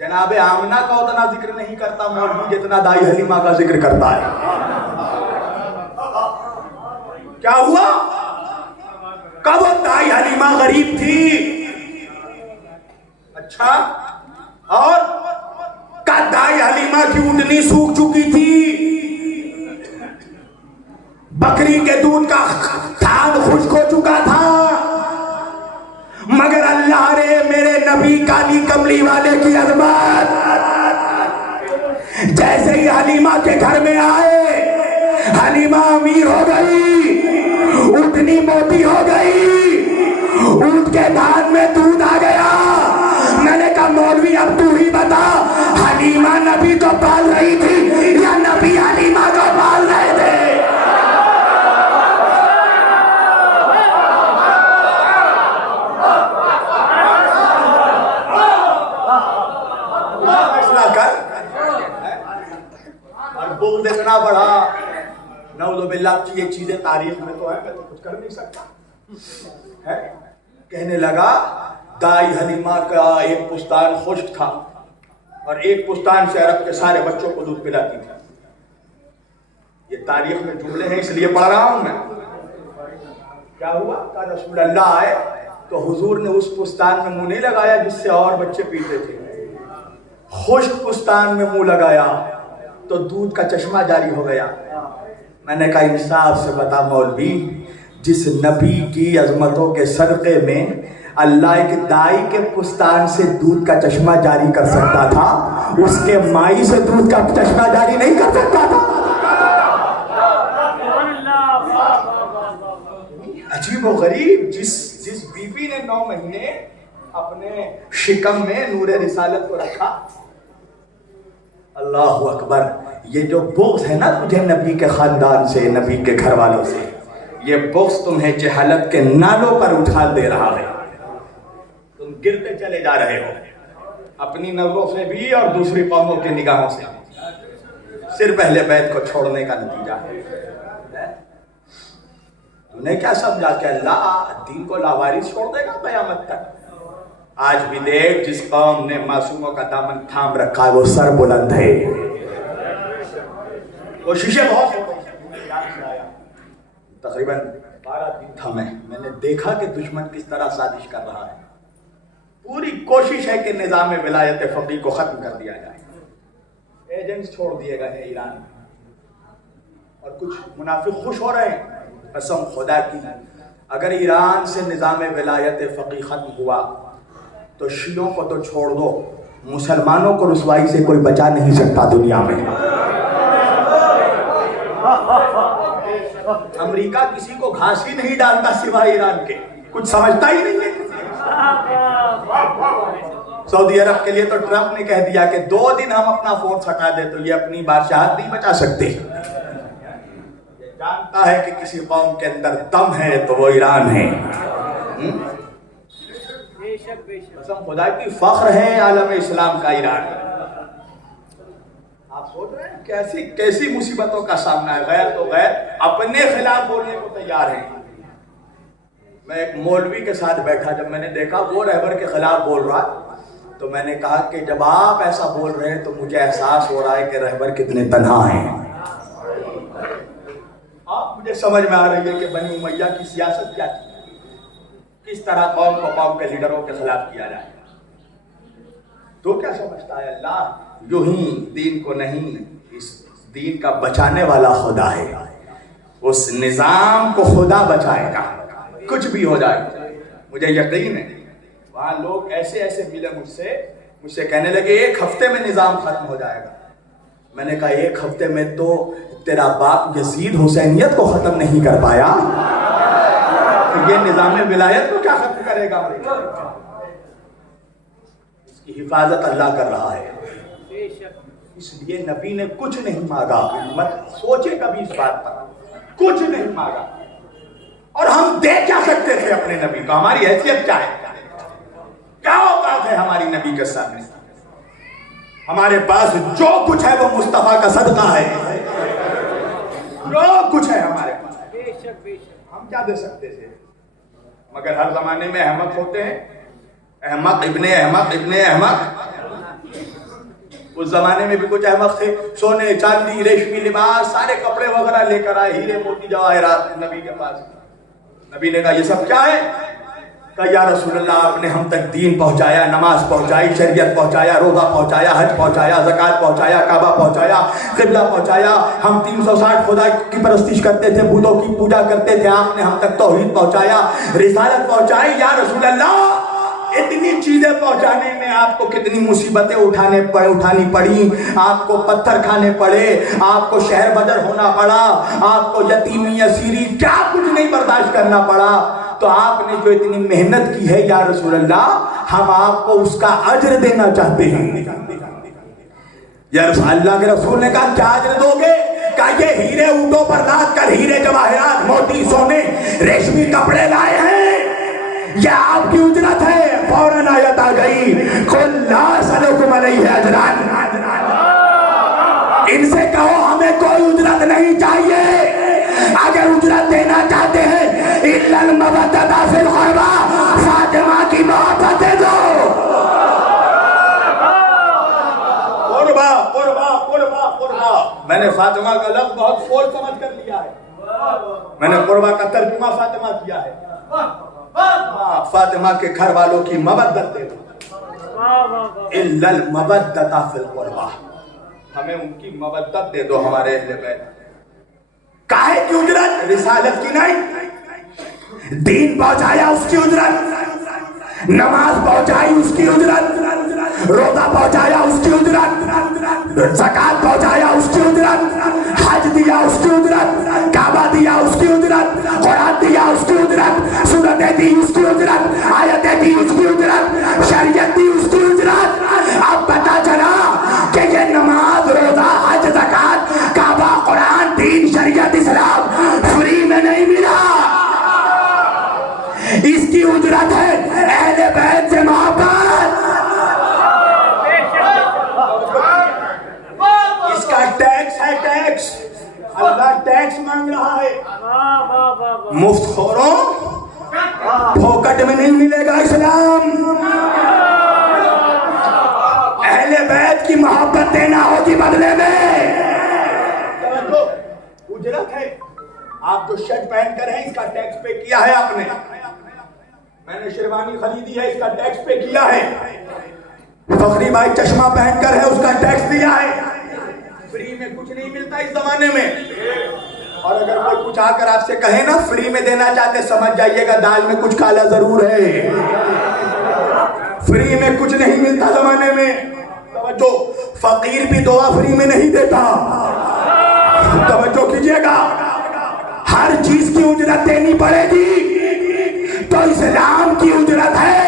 جناب آمنہ کا اتنا ذکر نہیں کرتا مولوی جتنا دائی حلیمہ کا ذکر کرتا ہے. کیا ہوا؟ کب وہ دائی حلیمہ غریب تھی. اچھا, اور کا دائی حلیمہ کی اونٹنی سوکھ چکی تھی, بکری کے دودھ کا تھان خشک ہو چکا تھا, مگر اللہ نے میرے نبی کالی کملی والے کی عظمت جیسے ہی حلیمہ کے گھر میں آئے, حلیمہ امیر ہو گئی, اونٹنی موٹی ہو گئی, اونٹ کے دھان میں دودھ آ گیا. میں نے کہا مولوی اب تو ہی بتا, حلیمہ نبی کو پال رہی تھی یا نبی حلیمہ کو پال رہے تھے؟ بغض اتنا بڑا, نعوذ باللہ کی یہ چیزیں تاریخ میں تو ہے, میں تو کچھ کر نہیں سکتا. کہنے لگا دائی حلیمہ کا ایک پستان خشک تھا اور ایک پستان سے عرب کے سارے بچوں کو دودھ پلاتی تھی. یہ تاریخ میں جملے ہیں اس لیے پڑھ رہا ہوں میں. کیا ہوا کہ رسول اللہ آئے تو حضور نے اس پستان میں منہ نہیں لگایا جس سے اور بچے پیتے تھے, خشک پستان میں منہ لگایا تو دودھ کا چشمہ جاری ہو گیا. میں نے کہا انصاف سے بتا مولوی, جس نبی کی عظمتوں کے صدقے میں اللہ ایک دائی کے پستان سے دودھ کا چشمہ جاری کر سکتا تھا, اس کے مائی سے دودھ کا چشمہ جاری نہیں کر سکتا تھا. عجیب و غریب, جس بی بی نے 9 مہینے اپنے شکم میں نور رسالت کو رکھا. اللہ اکبر, یہ جو بغض ہے نا تجھے نبی کے خاندان سے, نبی کے گھر والوں سے, یہ بغض تمہیں جہالت کے نالوں پر اٹھا دے رہا ہے. تم گرتے چلے جا رہے ہو اپنی نظروں سے بھی اور دوسری قوموں کی نگاہوں سے. صرف اہل بیت کو چھوڑنے کا نتیجہ ہے. تم نے کیا سمجھا کہ اللہ دین کو لاوارث چھوڑ دے گا قیامت تک؟ آج بھی دیکھ, جس قوم نے معصوموں کا دامن تھام رکھا ہے وہ سر بلند ہے. کوششیں بہت ہیں. تقریباً 12 دن تھا, میں نے دیکھا کہ دشمن کس طرح سازش کر رہا ہے. پوری کوشش ہے کہ نظام ولایت فقیہ کو ختم کر دیا جائے. ایجنٹس چھوڑ دیے گئے ہیں ایران میں, اور کچھ منافق خوش ہو رہے ہیں. قسم خدا کی, اگر ایران سے نظام ولایت فقیہ ختم ہوا تو شیعوں کو تو چھوڑ دو, مسلمانوں کو رسوائی سے کوئی بچا نہیں سکتا دنیا میں. امریکہ کسی کو گھاس ہی نہیں ڈالتا سوائے ایران کے, کچھ سمجھتا ہی نہیں ہے. سعودی عرب کے لیے تو ٹرمپ نے کہہ دیا کہ 2 دن ہم اپنا فورس ہٹا دیں تو یہ اپنی بادشاہت نہیں بچا سکتے. جانتا ہے کہ کسی قوم کے اندر دم ہے تو وہ ایران ہے. قسم خدا کی فخر ہے عالم اسلام کا ایران. آپ سوچ رہے ہیں کیسی مصیبتوں کا سامنا ہے. غیر تو غیر اپنے خلاف بولنے کو تیار ہیں. میں ایک مولوی کے ساتھ بیٹھا, جب میں نے دیکھا وہ رہبر کے خلاف بول رہا تو میں نے کہا کہ جب آپ ایسا بول رہے ہیں تو مجھے احساس ہو رہا ہے کہ رہبر کتنے تنہا ہیں. آپ مجھے سمجھ میں آ رہی ہے کہ بنی امیہ کی سیاست کیا تھی, کس طرح قوم کو قوم کے لیڈروں کے خلاف کیا جائے. تو کیا سمجھتا ہے اللہ, یوں ہی دین کو نہیں, اس دین کا بچانے والا خدا ہے. اس نظام کو خدا بچائے گا, کچھ بھی ہو جائے. مجھے یقین ہے وہاں لوگ ایسے ملے مجھ سے کہنے لگے 1 ہفتے میں نظام ختم ہو جائے گا. میں نے کہا ایک ہفتے میں تو تیرا باپ یزید حسینیت کو ختم نہیں کر پایا، یہ نظام ولایت کو کیا ختم کرے گا؟ اس کی حفاظت اللہ کر رہا ہے، اس لیے نبی نے کچھ نہیں مانگا. مت سوچے کبھی اس بات پر، کچھ نہیں مانگا. اور ہم دے کیا سکتے تھے اپنے نبی کو؟ ہماری حیثیت کیا ہے؟ کیا اوقات ہے ہماری نبی کے سامنے؟ ہمارے پاس جو کچھ ہے وہ مصطفیٰ کا صدقہ ہے، جو کچھ ہے ہمارے پاس، ہم کیا دے سکتے تھے؟ مگر ہر زمانے میں احمق ہوتے ہیں، احمق ابن احمق ابن احمق. اس زمانے میں بھی کچھ احمق تھے، سونے چاندی ریشمی لباس سارے کپڑے وغیرہ لے کر آئے، ہیرے موتی جواہرات نبی کے پاس. نبی نے کہا یہ سب کیا ہے؟ کہا یا رسول اللہ آپ نے ہم تک دین پہنچایا، نماز پہنچائی، شریعت پہنچایا، روزہ پہنچایا، حج پہنچایا، زکوٰۃ پہنچایا، کعبہ پہنچایا، قبلہ پہنچایا. ہم 360 خدا کی پرستش کرتے تھے، بتوں کی پوجا کرتے تھے، آپ نے ہم تک توحید پہنچایا، رسالت پہنچائی. یا رسول اللہ اتنی چیزیں پہنچانے میں آپ کو کتنی مصیبتیں اٹھانی پڑی، آپ کو پتھر کھانے پڑے، آپ کو شہر بدر ہونا پڑا، آپ کو یتیمی اسیری کیا کچھ نہیں برداشت کرنا پڑا. تو آپ نے جو اتنی محنت کی ہے یا رسول اللہ ہم آپ کو اس کا اجر دینا چاہتے ہیں. یا رسول اللہ کے رسول نے کہا کیا اجر دو گے؟ کہا یہ ہیرے اونٹوں پر لاد کر ہیرے جواہرات موتی سونے ریشمی کپڑے لائے ہیں، یہ آپ کی اجرت ہے. فوراً آیت آ گئی قل لا اسألکم علیہ اجرا، ان سے کہو ہمیں کوئی اجرت نہیں چاہیے، اگر اجرت دینا چاہتے ہیں الا المودۃ فی القربى، فاطمہ کی محبت دے دو. قربا قربا قربا قربا، میں نے فاطمہ کا لفظ بہت سوچ سمجھ کر لیا ہے، میں نے قربا کا ترجمہ فاطمہ کیا ہے. فاطمہ کے گھر والوں کی مودت دے دو، الا المودۃ فی القربى، ہمیں ان کی مودت دے دو ہمارے اہل بیت. کاہے کی اجرت؟ رسالت کی نہیں، دین پہنچایا اس کی اجرت، نماز پہنچائی اس کی اجرت، روزہ پہنچایا اس کی اجرت، زکوٰۃ پہنچایا اس کی اجرت، حج دیا اس کی اجرت، کعبہ دیا اس کی اجرت، قرآن دیا اس کی اجرت، سورتیں دی اس کی اجرت، آیتیں دی اس کی اجرت، شریعت دی اس کی اجرت. اب پتا چلا کہ یہ نماز، روزہ، حج، زکوٰۃ، کعبہ، قرآن، دین، شریعت، اسلام فری میں نہیں ملا، اس کی اجرت ہے اہل بیت سے محبت، اس کا ٹیکس ہے. ٹیکس اللہ ٹیکس مانگ رہا ہے. مفت خوروں پھوکٹ میں نہیں ملے گا اسلام، اہل بیت کی محبت دینا ہوگی بدلے میں. اجرت ہے، آپ جو شرٹ پہن کر ہیں اس کا ٹیکس پے کیا ہے آپ نے، میں نے شیروانی خریدی ہے اس کا ٹیکس پے کیا ہے، فخری بھائی چشمہ پہن کر ہے اس کا ٹیکس دیا ہے. فری میں کچھ نہیں ملتا اس زمانے میں. اور اگر کوئی کچھ آ کر آپ سے کہے نا فری میں دینا چاہتے، سمجھ جائیے گا دال میں کچھ کالا ضرور ہے. فری میں کچھ نہیں ملتا زمانے میں. توجہ، فقیر بھی دعا فری میں نہیں دیتا، توجہ کیجئے گا، ہر چیز کی اجرت دینی پڑے گی. تو اسلام کی اجرت ہے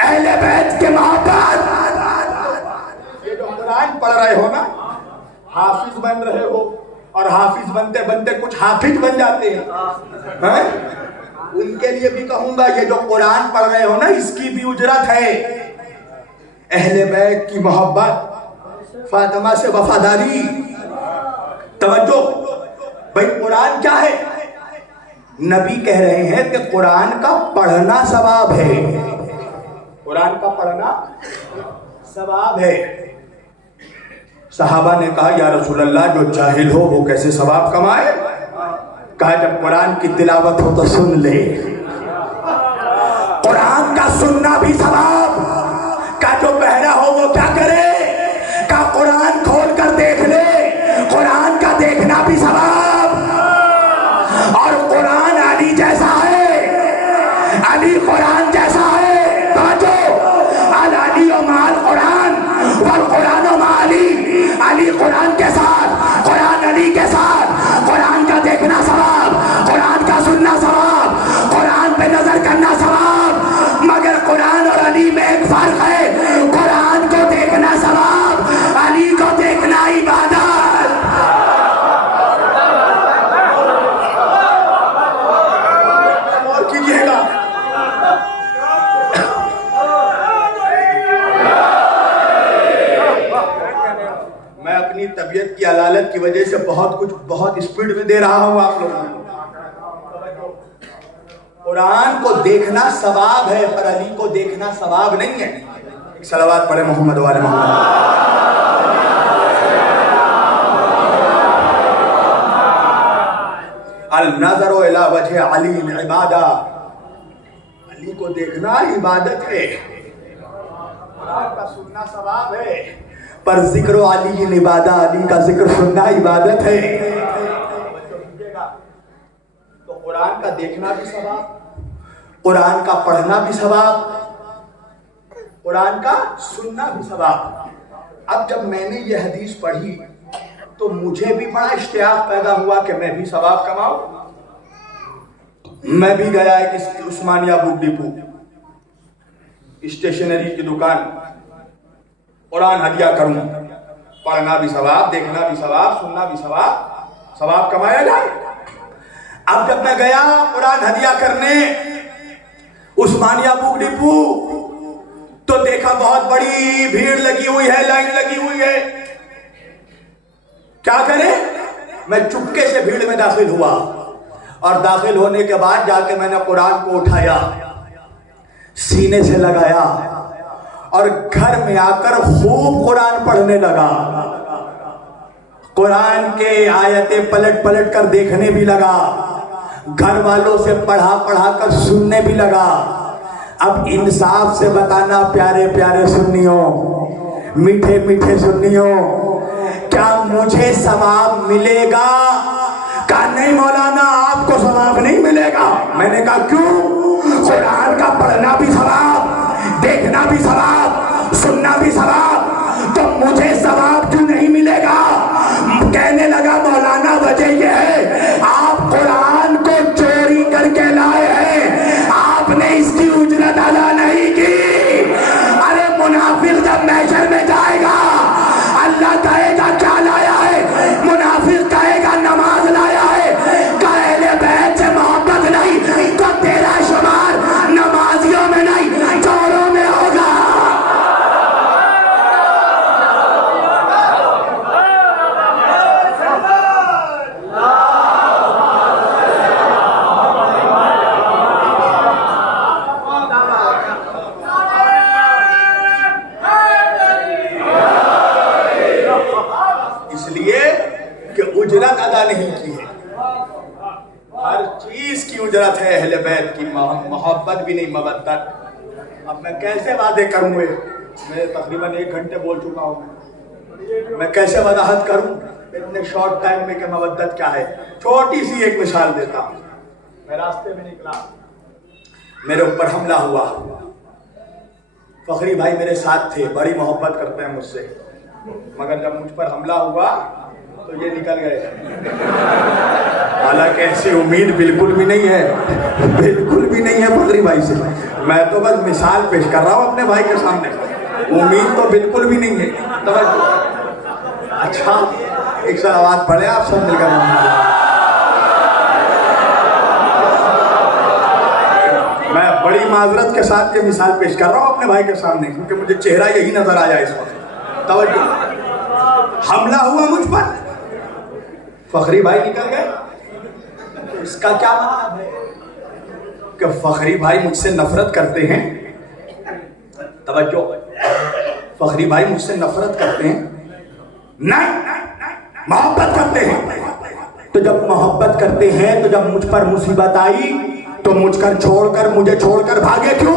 اہل بیت کے محبت. یہ جو قرآن پڑھ رہے ہو نا، حافظ بن رہے ہو، اور حافظ بنتے بنتے کچھ حافظ بن جاتے ہیں، ان کے لیے بھی کہوں گا یہ جو قرآن پڑھ رہے ہو نا اس کی بھی اجرت ہے. اہل بیت کی محبت، فاطمہ سے وفاداری. توجہ بھائی، قرآن کیا ہے؟ نبی کہہ رہے ہیں کہ قرآن کا پڑھنا ثواب ہے، قرآن کا پڑھنا ثواب ہے. صحابہ نے کہا یا رسول اللہ جو جاہل ہو وہ کیسے ثواب کمائے؟ کہا جب قرآن کی تلاوت ہو تو سن لے، قرآن کا سننا بھی ثواب. کہا جو بہرا ہو وہ کیا کرے؟ کہا قرآن کھول کر دیکھ لے، قرآن کا دیکھنا بھی ثواب. اور قرآن علی جیسا ہے، علی قرآن جیسا ہے. توجہ، العلی و مع القرآن والقرآن مع علی. اپنی طبیعت کی علالت کی وجہ سے بہت کچھ بہت اسپیڈ میں دے رہا ہوں آپ لوگوں کو. قرآن کو دیکھنا ثواب ہے پر علی کو دیکھنا ثواب نہیں ہے. ایک صلوات پڑھے محمد والے محمد. النظر الی وجہ علی عبادہ، علی کو دیکھنا عبادت ہے. قرآن کا سننا ثواب ہے پر ذکر علی عبادہ، علی کا ذکر سننا عبادت ہے. تو قرآن کا دیکھنا بھی ثواب، قرآن کا پڑھنا بھی ثواب، قرآن کا سننا بھی ثواب. اب جب میں نے یہ حدیث پڑھی تو مجھے بھی بڑا اشتیاق پیدا ہوا کہ میں بھی ثواب کماؤں. میں بھی گیا ایک عثمانیہ بک ڈپو اسٹیشنری کی دکان، قرآن ہدیہ کروں. پڑھنا بھی ثواب، دیکھنا بھی ثواب، سننا بھی ثواب، ثواب کمایا جائے. اب جب میں گیا قرآن ہدیہ کرنے عثمانیہ بک ڈپو تو دیکھا بہت بڑی بھیڑ لگی ہوئی ہے، لائن لگی ہوئی ہے. کیا کرے؟ میں چپکے سے بھیڑ میں داخل ہوا اور داخل ہونے کے بعد جا کے میں نے قرآن کو اٹھایا، سینے سے لگایا اور گھر میں آ کر خوب قرآن پڑھنے لگا. قرآن کے آیتیں پلٹ پلٹ کر دیکھنے بھی لگا، گھر والوں سے پڑھا پڑھا کر سننے بھی لگا. اب انصاف سے بتانا پیارے پیارے سنیوں، میٹھے میٹھے سنیوں، کیا مجھے ثواب ملے گا؟ کہا نہیں مولانا آپ کو ثواب نہیں ملے گا. میں نے کہا کیوں؟ قرآن کا پڑھنا بھی ثواب، دیکھنا بھی ثواب، سننا بھی ثواب، تو مجھے ثواب کیوں نہیں ملے گا؟ کہنے لگا مولانا وجہ یہ ہے آپ قرآن کو چوری کر کے لائے ہیں، آپ نے اس کی اجرت ادا نہیں کی. ارے منافق جب محشر میں جائے گا اللہ کہے گا کیا لایا ہے؟ منافق کہے گا نماز لایا ہے. اہل بیت سے محبت نہیں تو تیرا شمار نمازیوں میں نہیں چوروں میں ہوگا. اس لیے کہ اجرت ادا نہیں کی ہے. ہر چیز کی اجرت ہے اہل بیت کی، محبت بھی نہیں، مودت. اب میں کیسے وعدے کروں؟ میں تقریباً 1 گھنٹے بول چکا ہوں، میں کیسے وضاحت کروں اتنے شارٹ ٹائم میں کہ مودت کیا ہے؟ چھوٹی سی ایک مثال دیتا ہوں. میں راستے میں نکلا، میرے اوپر حملہ ہوا. فخری بھائی میرے ساتھ تھے، بڑی محبت کرتے ہیں مجھ سے، مگر جب مجھ پر حملہ ہوا تو یہ نکل گئے. حالانکہ ایسی امید بالکل بھی نہیں ہے، بالکل بھی نہیں ہے فخری بھائی سے. میں تو بس مثال پیش کر رہا ہوں اپنے بھائی کے سامنے، امید تو بالکل بھی نہیں ہے. اچھا ایک صلوات پڑھے آپ سب مل کر. میں بڑی معذرت کے ساتھ یہ مثال پیش کر رہا ہوں اپنے بھائی کے سامنے کیونکہ مجھے چہرہ یہی نظر آیا اس وقت. توجہ، حملہ ہوا مجھ پر، فخری بھائی نکل گئے. اس کا کیا مطلب ہے کہ فخری بھائی مجھ سے نفرت کرتے ہیں؟ توجہ، فخری بھائی مجھ سے نفرت کرتے ہیں؟ نہیں، محبت کرتے ہیں. تو جب محبت کرتے ہیں تو جب مجھ پر مصیبت آئی تو مجھے چھوڑ کر بھاگے کیوں؟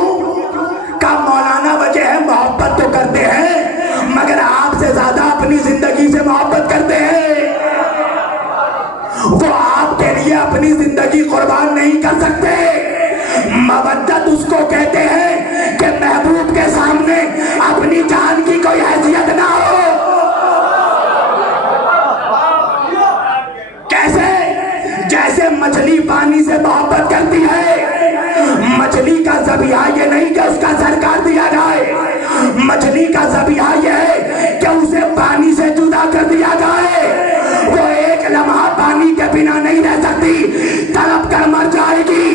کہا مولانا وجہ ہے محبت تو کرتے ہیں مگر آپ سے زیادہ اپنی زندگی سے محبت کرتے ہیں. وہ آپ کے لیے اپنی زندگی قربان نہیں کر سکتے. مودت اس کو کہتے ہیں کہ محبوب کے سامنے اپنی جان کی کوئی حیثیت نہ ہو. کیسے؟ جیسے مچھلی پانی سے محبت کرتی ہے. مچھلی کا ذبیحہ یہ نہیں کہ اس کا سر کاٹ دیا جائے، مچھلی کا ذبیحہ یہ ہے کہ اسے پانی سے جدا کر دیا جائے. وہ ایک لمحہ پانی کے بنا نہیں رہ سکتی، تڑپ کر مر جائے گی.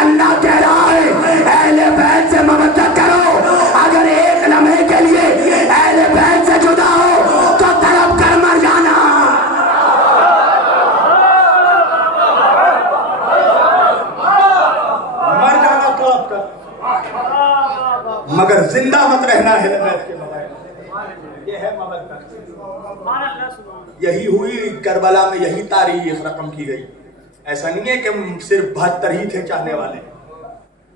اللہ کہہ رہا ہے اہل بیت سے مگر زندہ مت رہنا ہے بیت کے بغیر. یہ ہے محبت. یہی ہوئی کربلا میں, یہی تاریخ رقم کی گئی. ایسا نہیں ہے کہ صرف 72 ہی تھے چاہنے والے.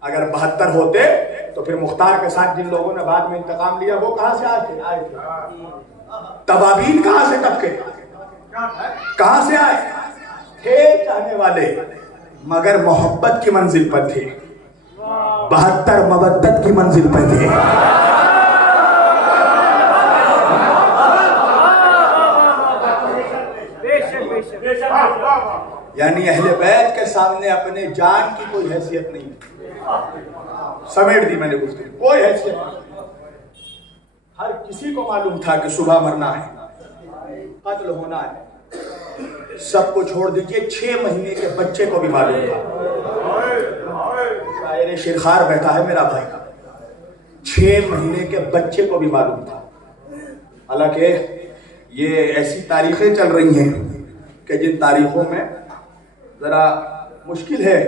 اگر 72 ہوتے تو پھر مختار کے ساتھ جن لوگوں نے بعد میں انتقام لیا وہ کہاں سے آئے تھے؟ تبابین کہاں سے ٹپکے؟ کہاں سے آئے تھے؟ چاہنے والے مگر محبت کی منزل پر تھے. 72 مودت کی منزل پر تھے. یعنی اہل بیت کے سامنے اپنے جان کی کوئی حیثیت نہیں. سمیٹ دی میں نے گفتگو, کوئی حیثیت نہیں. ہر کسی کو معلوم تھا کہ صبح مرنا ہے, قتل ہونا ہے. سب کو چھوڑ دیجئے, 6 مہینے کے بچے کو بھی معلوم تھا. شاعر شیرخوار بیٹھا ہے میرا بھائی, 6 مہینے کے بچے کو بھی معلوم تھا. حالانکہ یہ ایسی تاریخیں چل رہی ہیں کہ جن تاریخوں میں ذرا مشکل ہے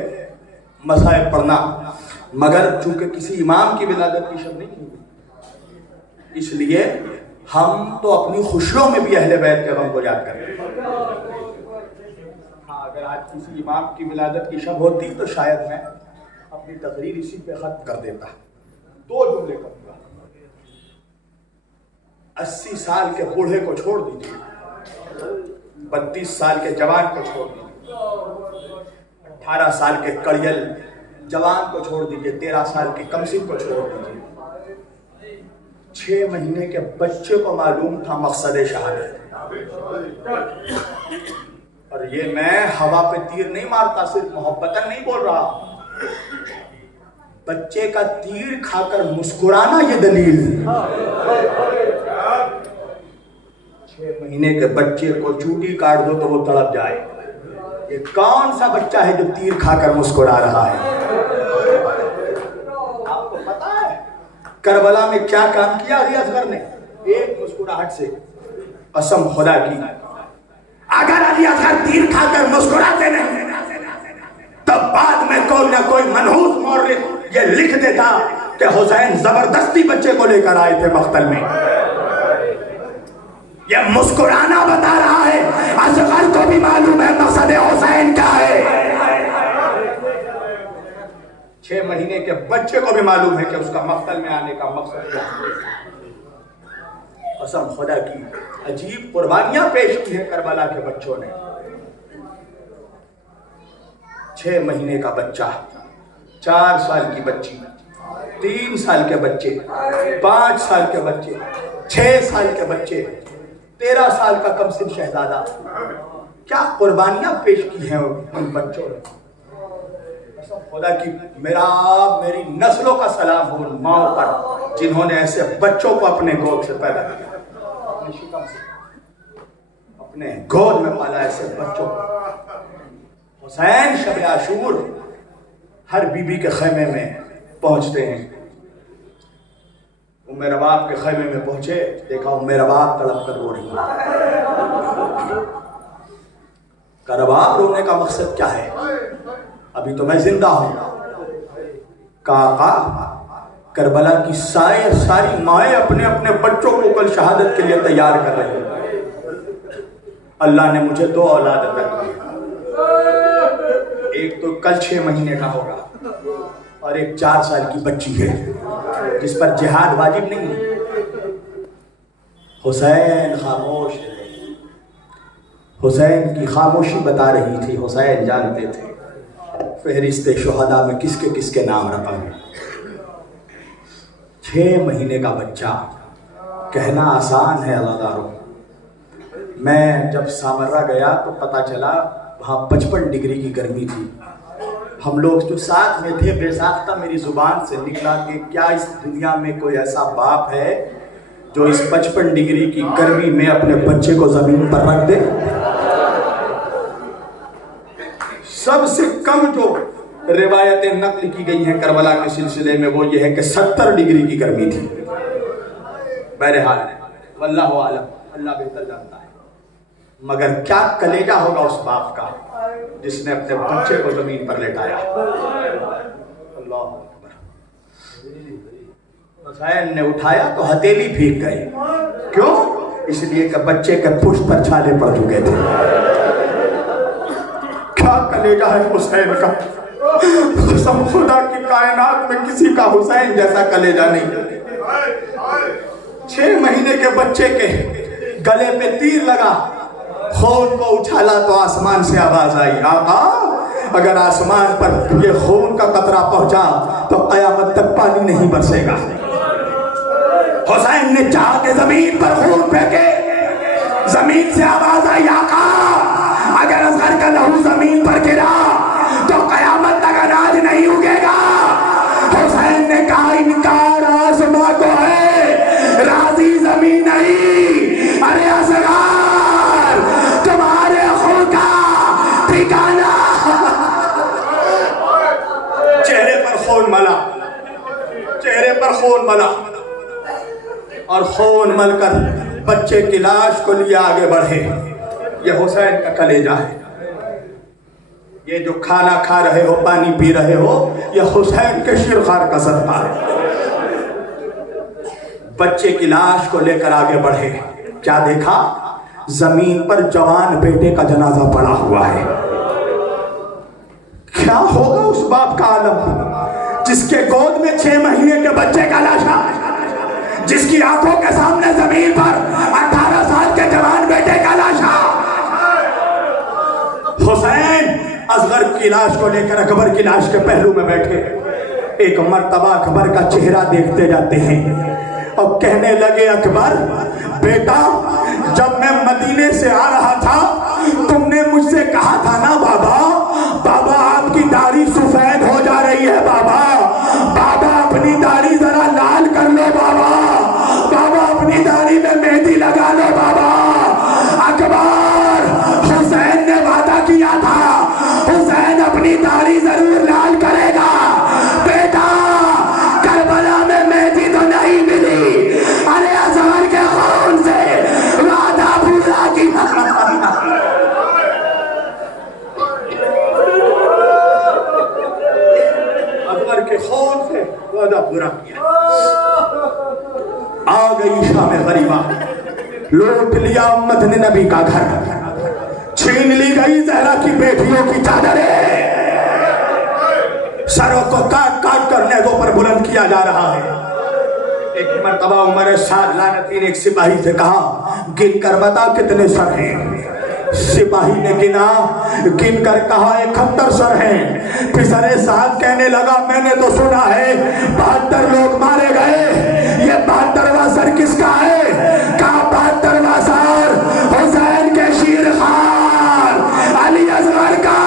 مصائب پڑھنا, مگر چونکہ کسی امام کی ولادت کی شب نہیں کی, اس لیے ہم تو اپنی خوشیوں میں بھی اہل بیت کے غم کو یاد کریں. ہاں, اگر آج کسی امام کی ولادت کی شب ہوتی تو شاید میں اپنی تقریر اسی پہ ختم کر دیتا. 2 جملے کروں گا. 80 سال کے بوڑھے کو چھوڑ دیجیے, 32 سال کے جوان کو چھوڑ دیجیے, 18 سال کے کڑیل جوان کو چھوڑ دیجیے, 13 سال کے کمسن کو چھوڑ دیجیے. 6 مہینے کے بچے کو معلوم تھا مقصد شہادت. اور یہ میں ہوا پہ تیر نہیں مارتا, صرف محبتاً نہیں بول رہا. بچے کا تیر کھا کر مسکرانا یہ دلیل. 6 مہینے کے بچے کو چوٹی کاٹ دو تو وہ تڑپ جائے. یہ کون سا بچہ ہے جو تیر کھا کر مسکرا رہا ہے؟ آپ کو پتا ہے کربلا میں کیا کام کیا علی اصغر نے؟ ایک مسکراہٹ سے قسم خدا کی, اگر علی اصغر تیر کھا کر مسکراتے نہیں تو بعد میں کوئی نہ کوئی منحوس مورخ یہ لکھ دیتا کہ حسین زبردستی بچے کو لے کر آئے تھے مقتل میں. یہ مسکرانا بتا رہا ہے اصغر کو بھی معلوم ہے مقصد حسین کیا ہے. 6 مہینے کے بچے کو بھی معلوم ہے کہ اس کا مقتل میں آنے کا مقصد کیا ہے. قسم خدا کی عجیب قربانیاں پیش کی ہیں کربلا کے بچوں نے. 6 مہینے کا بچہ, 4 سال کی بچی, 3 سال کے بچے, 5 سال کے بچے, 6 سال کے بچے, 13 سال کا کمسن شہزادہ. کیا قربانیاں پیش کی ہیں ان بچوں نے. خدا کی میری نسلوں کا سلام ہو ان ماؤں پر جنہوں نے ایسے بچوں کو اپنے گود سے پیدا کیا, اپنے شکم سے اپنے گود میں پالا ایسے بچوں کو. حسین شب عاشور ہر بی بی کے خیمے میں پہنچتے ہیں. ام رباب کے خیمے میں پہنچے, دیکھا ام رباب تڑپ کر رو رہی ہے. رباب رونے کا مقصد کیا ہے؟ ابھی تو میں زندہ ہوں. آقا کربلا کی ساری مائیں اپنے اپنے بچوں کو کل شہادت کے لیے تیار کر رہی ہیں. اللہ نے مجھے 2 اولاد عطا کی. ایک تو کل 6 مہینے کا ہوگا اور ایک 4 سال کی بچی ہے جس پر جہاد واجب نہیں ہے. حسین خاموش ہے. حسین کی خاموشی بتا رہی تھی حسین جانتے تھے فہرست شہداء میں کس کے نام رقم ہے. 6 مہینے کا بچہ کہنا آسان ہے عزادارو. میں جب سامرا گیا تو پتا چلا وہاں 55 ڈگری کی گرمی تھی. ہم لوگ جو ساتھ میں تھے بے ساختہ میری زبان سے نکلا کہ کیا اس دنیا میں کوئی ایسا باپ ہے جو اس 55 ڈگری کی گرمی میں اپنے بچے کو زمین پر رکھ دے. سب سے کم جو روایتیں نقل کی گئی ہیں کربلا کے سلسلے میں وہ یہ ہے کہ 70 ڈگری کی گرمی تھی. بہرحال واللہ عالم, اللہ بہتر جانتا ہے. مگر کیا کلیجہ ہوگا اس باپ کا جس نے اپنے بچے کو زمین پر لٹایا. اللہ اکبر. حسین نے اٹھایا تو ہتھیلی پھینک گئی. کیوں؟ اس لیے کہ بچے کے پشت پر چھالے پڑ چکے تھے. کیا کلیجہ ہے حسین کا. قسم خدا کی کائنات میں کسی کا حسین جیسا کلیجہ نہیں. 6 مہینے کے بچے کے گلے پہ تیر لگا, خون کو اچھالا تو آسمان سے آواز آئی, آقا اگر آسمان پر یہ خون کا قطرہ پہنچا تو قیامت تک پانی نہیں برسے گا. حسین نے چاہا کہ زمین پر خون پھینکے, زمین سے آواز آئی, آقا اگر اصغر کا لہو زمین پر گرا تو قیامت تک اناج نہیں اگے گا. حسین نے کہا انکار آسماں کو ہے, راضی زمین نہیں. ارے اصغر تمہارے خون کا ٹھکانہ. چہرے پر خون ملا, چہرے پر خون ملا, اور خون مل کر بچے کی لاش کو لیے آگے بڑھے. یہ حسین کا کلیجہ ہے. یہ جو کھانا کھا رہے ہو, پانی پی رہے ہو, یہ حسین کے شیرخوار کا صدقہ ہے. بچے کی لاش کو لے کر آگے بڑھے. کیا دیکھا؟ زمین پر جوان بیٹے کا جنازہ پڑا ہوا ہے. کیا ہوگا اس باپ کا عالم جس کے گود میں 6 مہینے کے بچے کا لاشا, جس کی آنکھوں کے سامنے زمین پر 18 سال کے جوان بیٹے کا لاشا. حسین اصغر کی لاش کو لے کر اکبر کی لاش کے پہلو میں بیٹھے. ایک مرتبہ اکبر کا چہرہ دیکھتے جاتے ہیں اور کہنے لگے, اکبر بیٹا جب میں مدینے سے آ رہا تھا تم نے مجھ سے کہا تھا نا بابا, بابا آپ کی داڑھی سفید ہو جا رہی ہے, بابا بابا اپنی داڑھی ذرا لال کر لو, بابا بابا اپنی داڑھی میں مہندی لگا لو بابا. اکبر حسین نے وعدہ کیا تھا حسین اپنی داڑھی ضرور لال کرے گا. بیٹا کربلا میں مہندی تو نہیں ملی, ارے اصغر کے خون سے وعدہ پورا کیا. اصغر کے خون سے وعدہ پورا کیا. آ گئی شام غریبہ, لوٹ لیا امت نے نبی کا گھر, چھین لی گئی زہرا کی بیٹیوں کی چادریں, سروں کو کاٹ کاٹ کر نیزوں پر بلند کیا جا رہا ہے. ایک مرتبہ عمر سعد لعنتی نے ایک سپاہی سے کہا, گن کر بتا کتنے سر ہیں. سپاہی نے گنا, گن کر کہا 71 سر ہیں. پھر سر سعد کہنے لگا, میں نے تو سنا ہے 72 لوگ مارے گئے, یہ 72واں سر کس کا ہے؟ کہا 72واں سر حسین کے شیرخوار علی اصغر کا.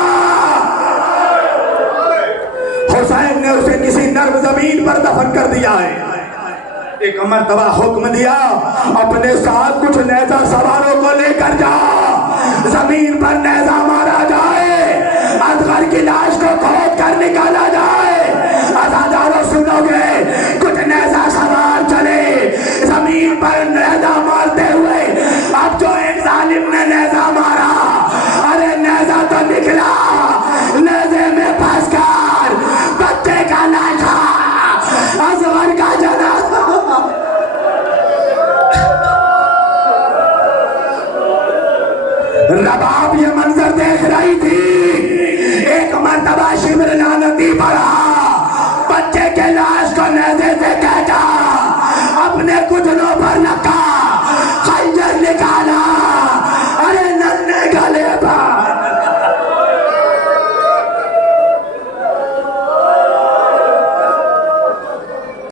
حسین نے اسے کسی نرم زمین پر دفن کر دیا ہے. ایک مرتبہ حکم دیا, اپنے ساتھ کچھ نیزہ سواروں کو لے کر جا, زمین پر نیزہ مارا جائے, اصغر کی لاش کو کھود کر نکالا جائے. عزاداروں سنو گے, کچھ نیزہ سوار چلے, زمین پر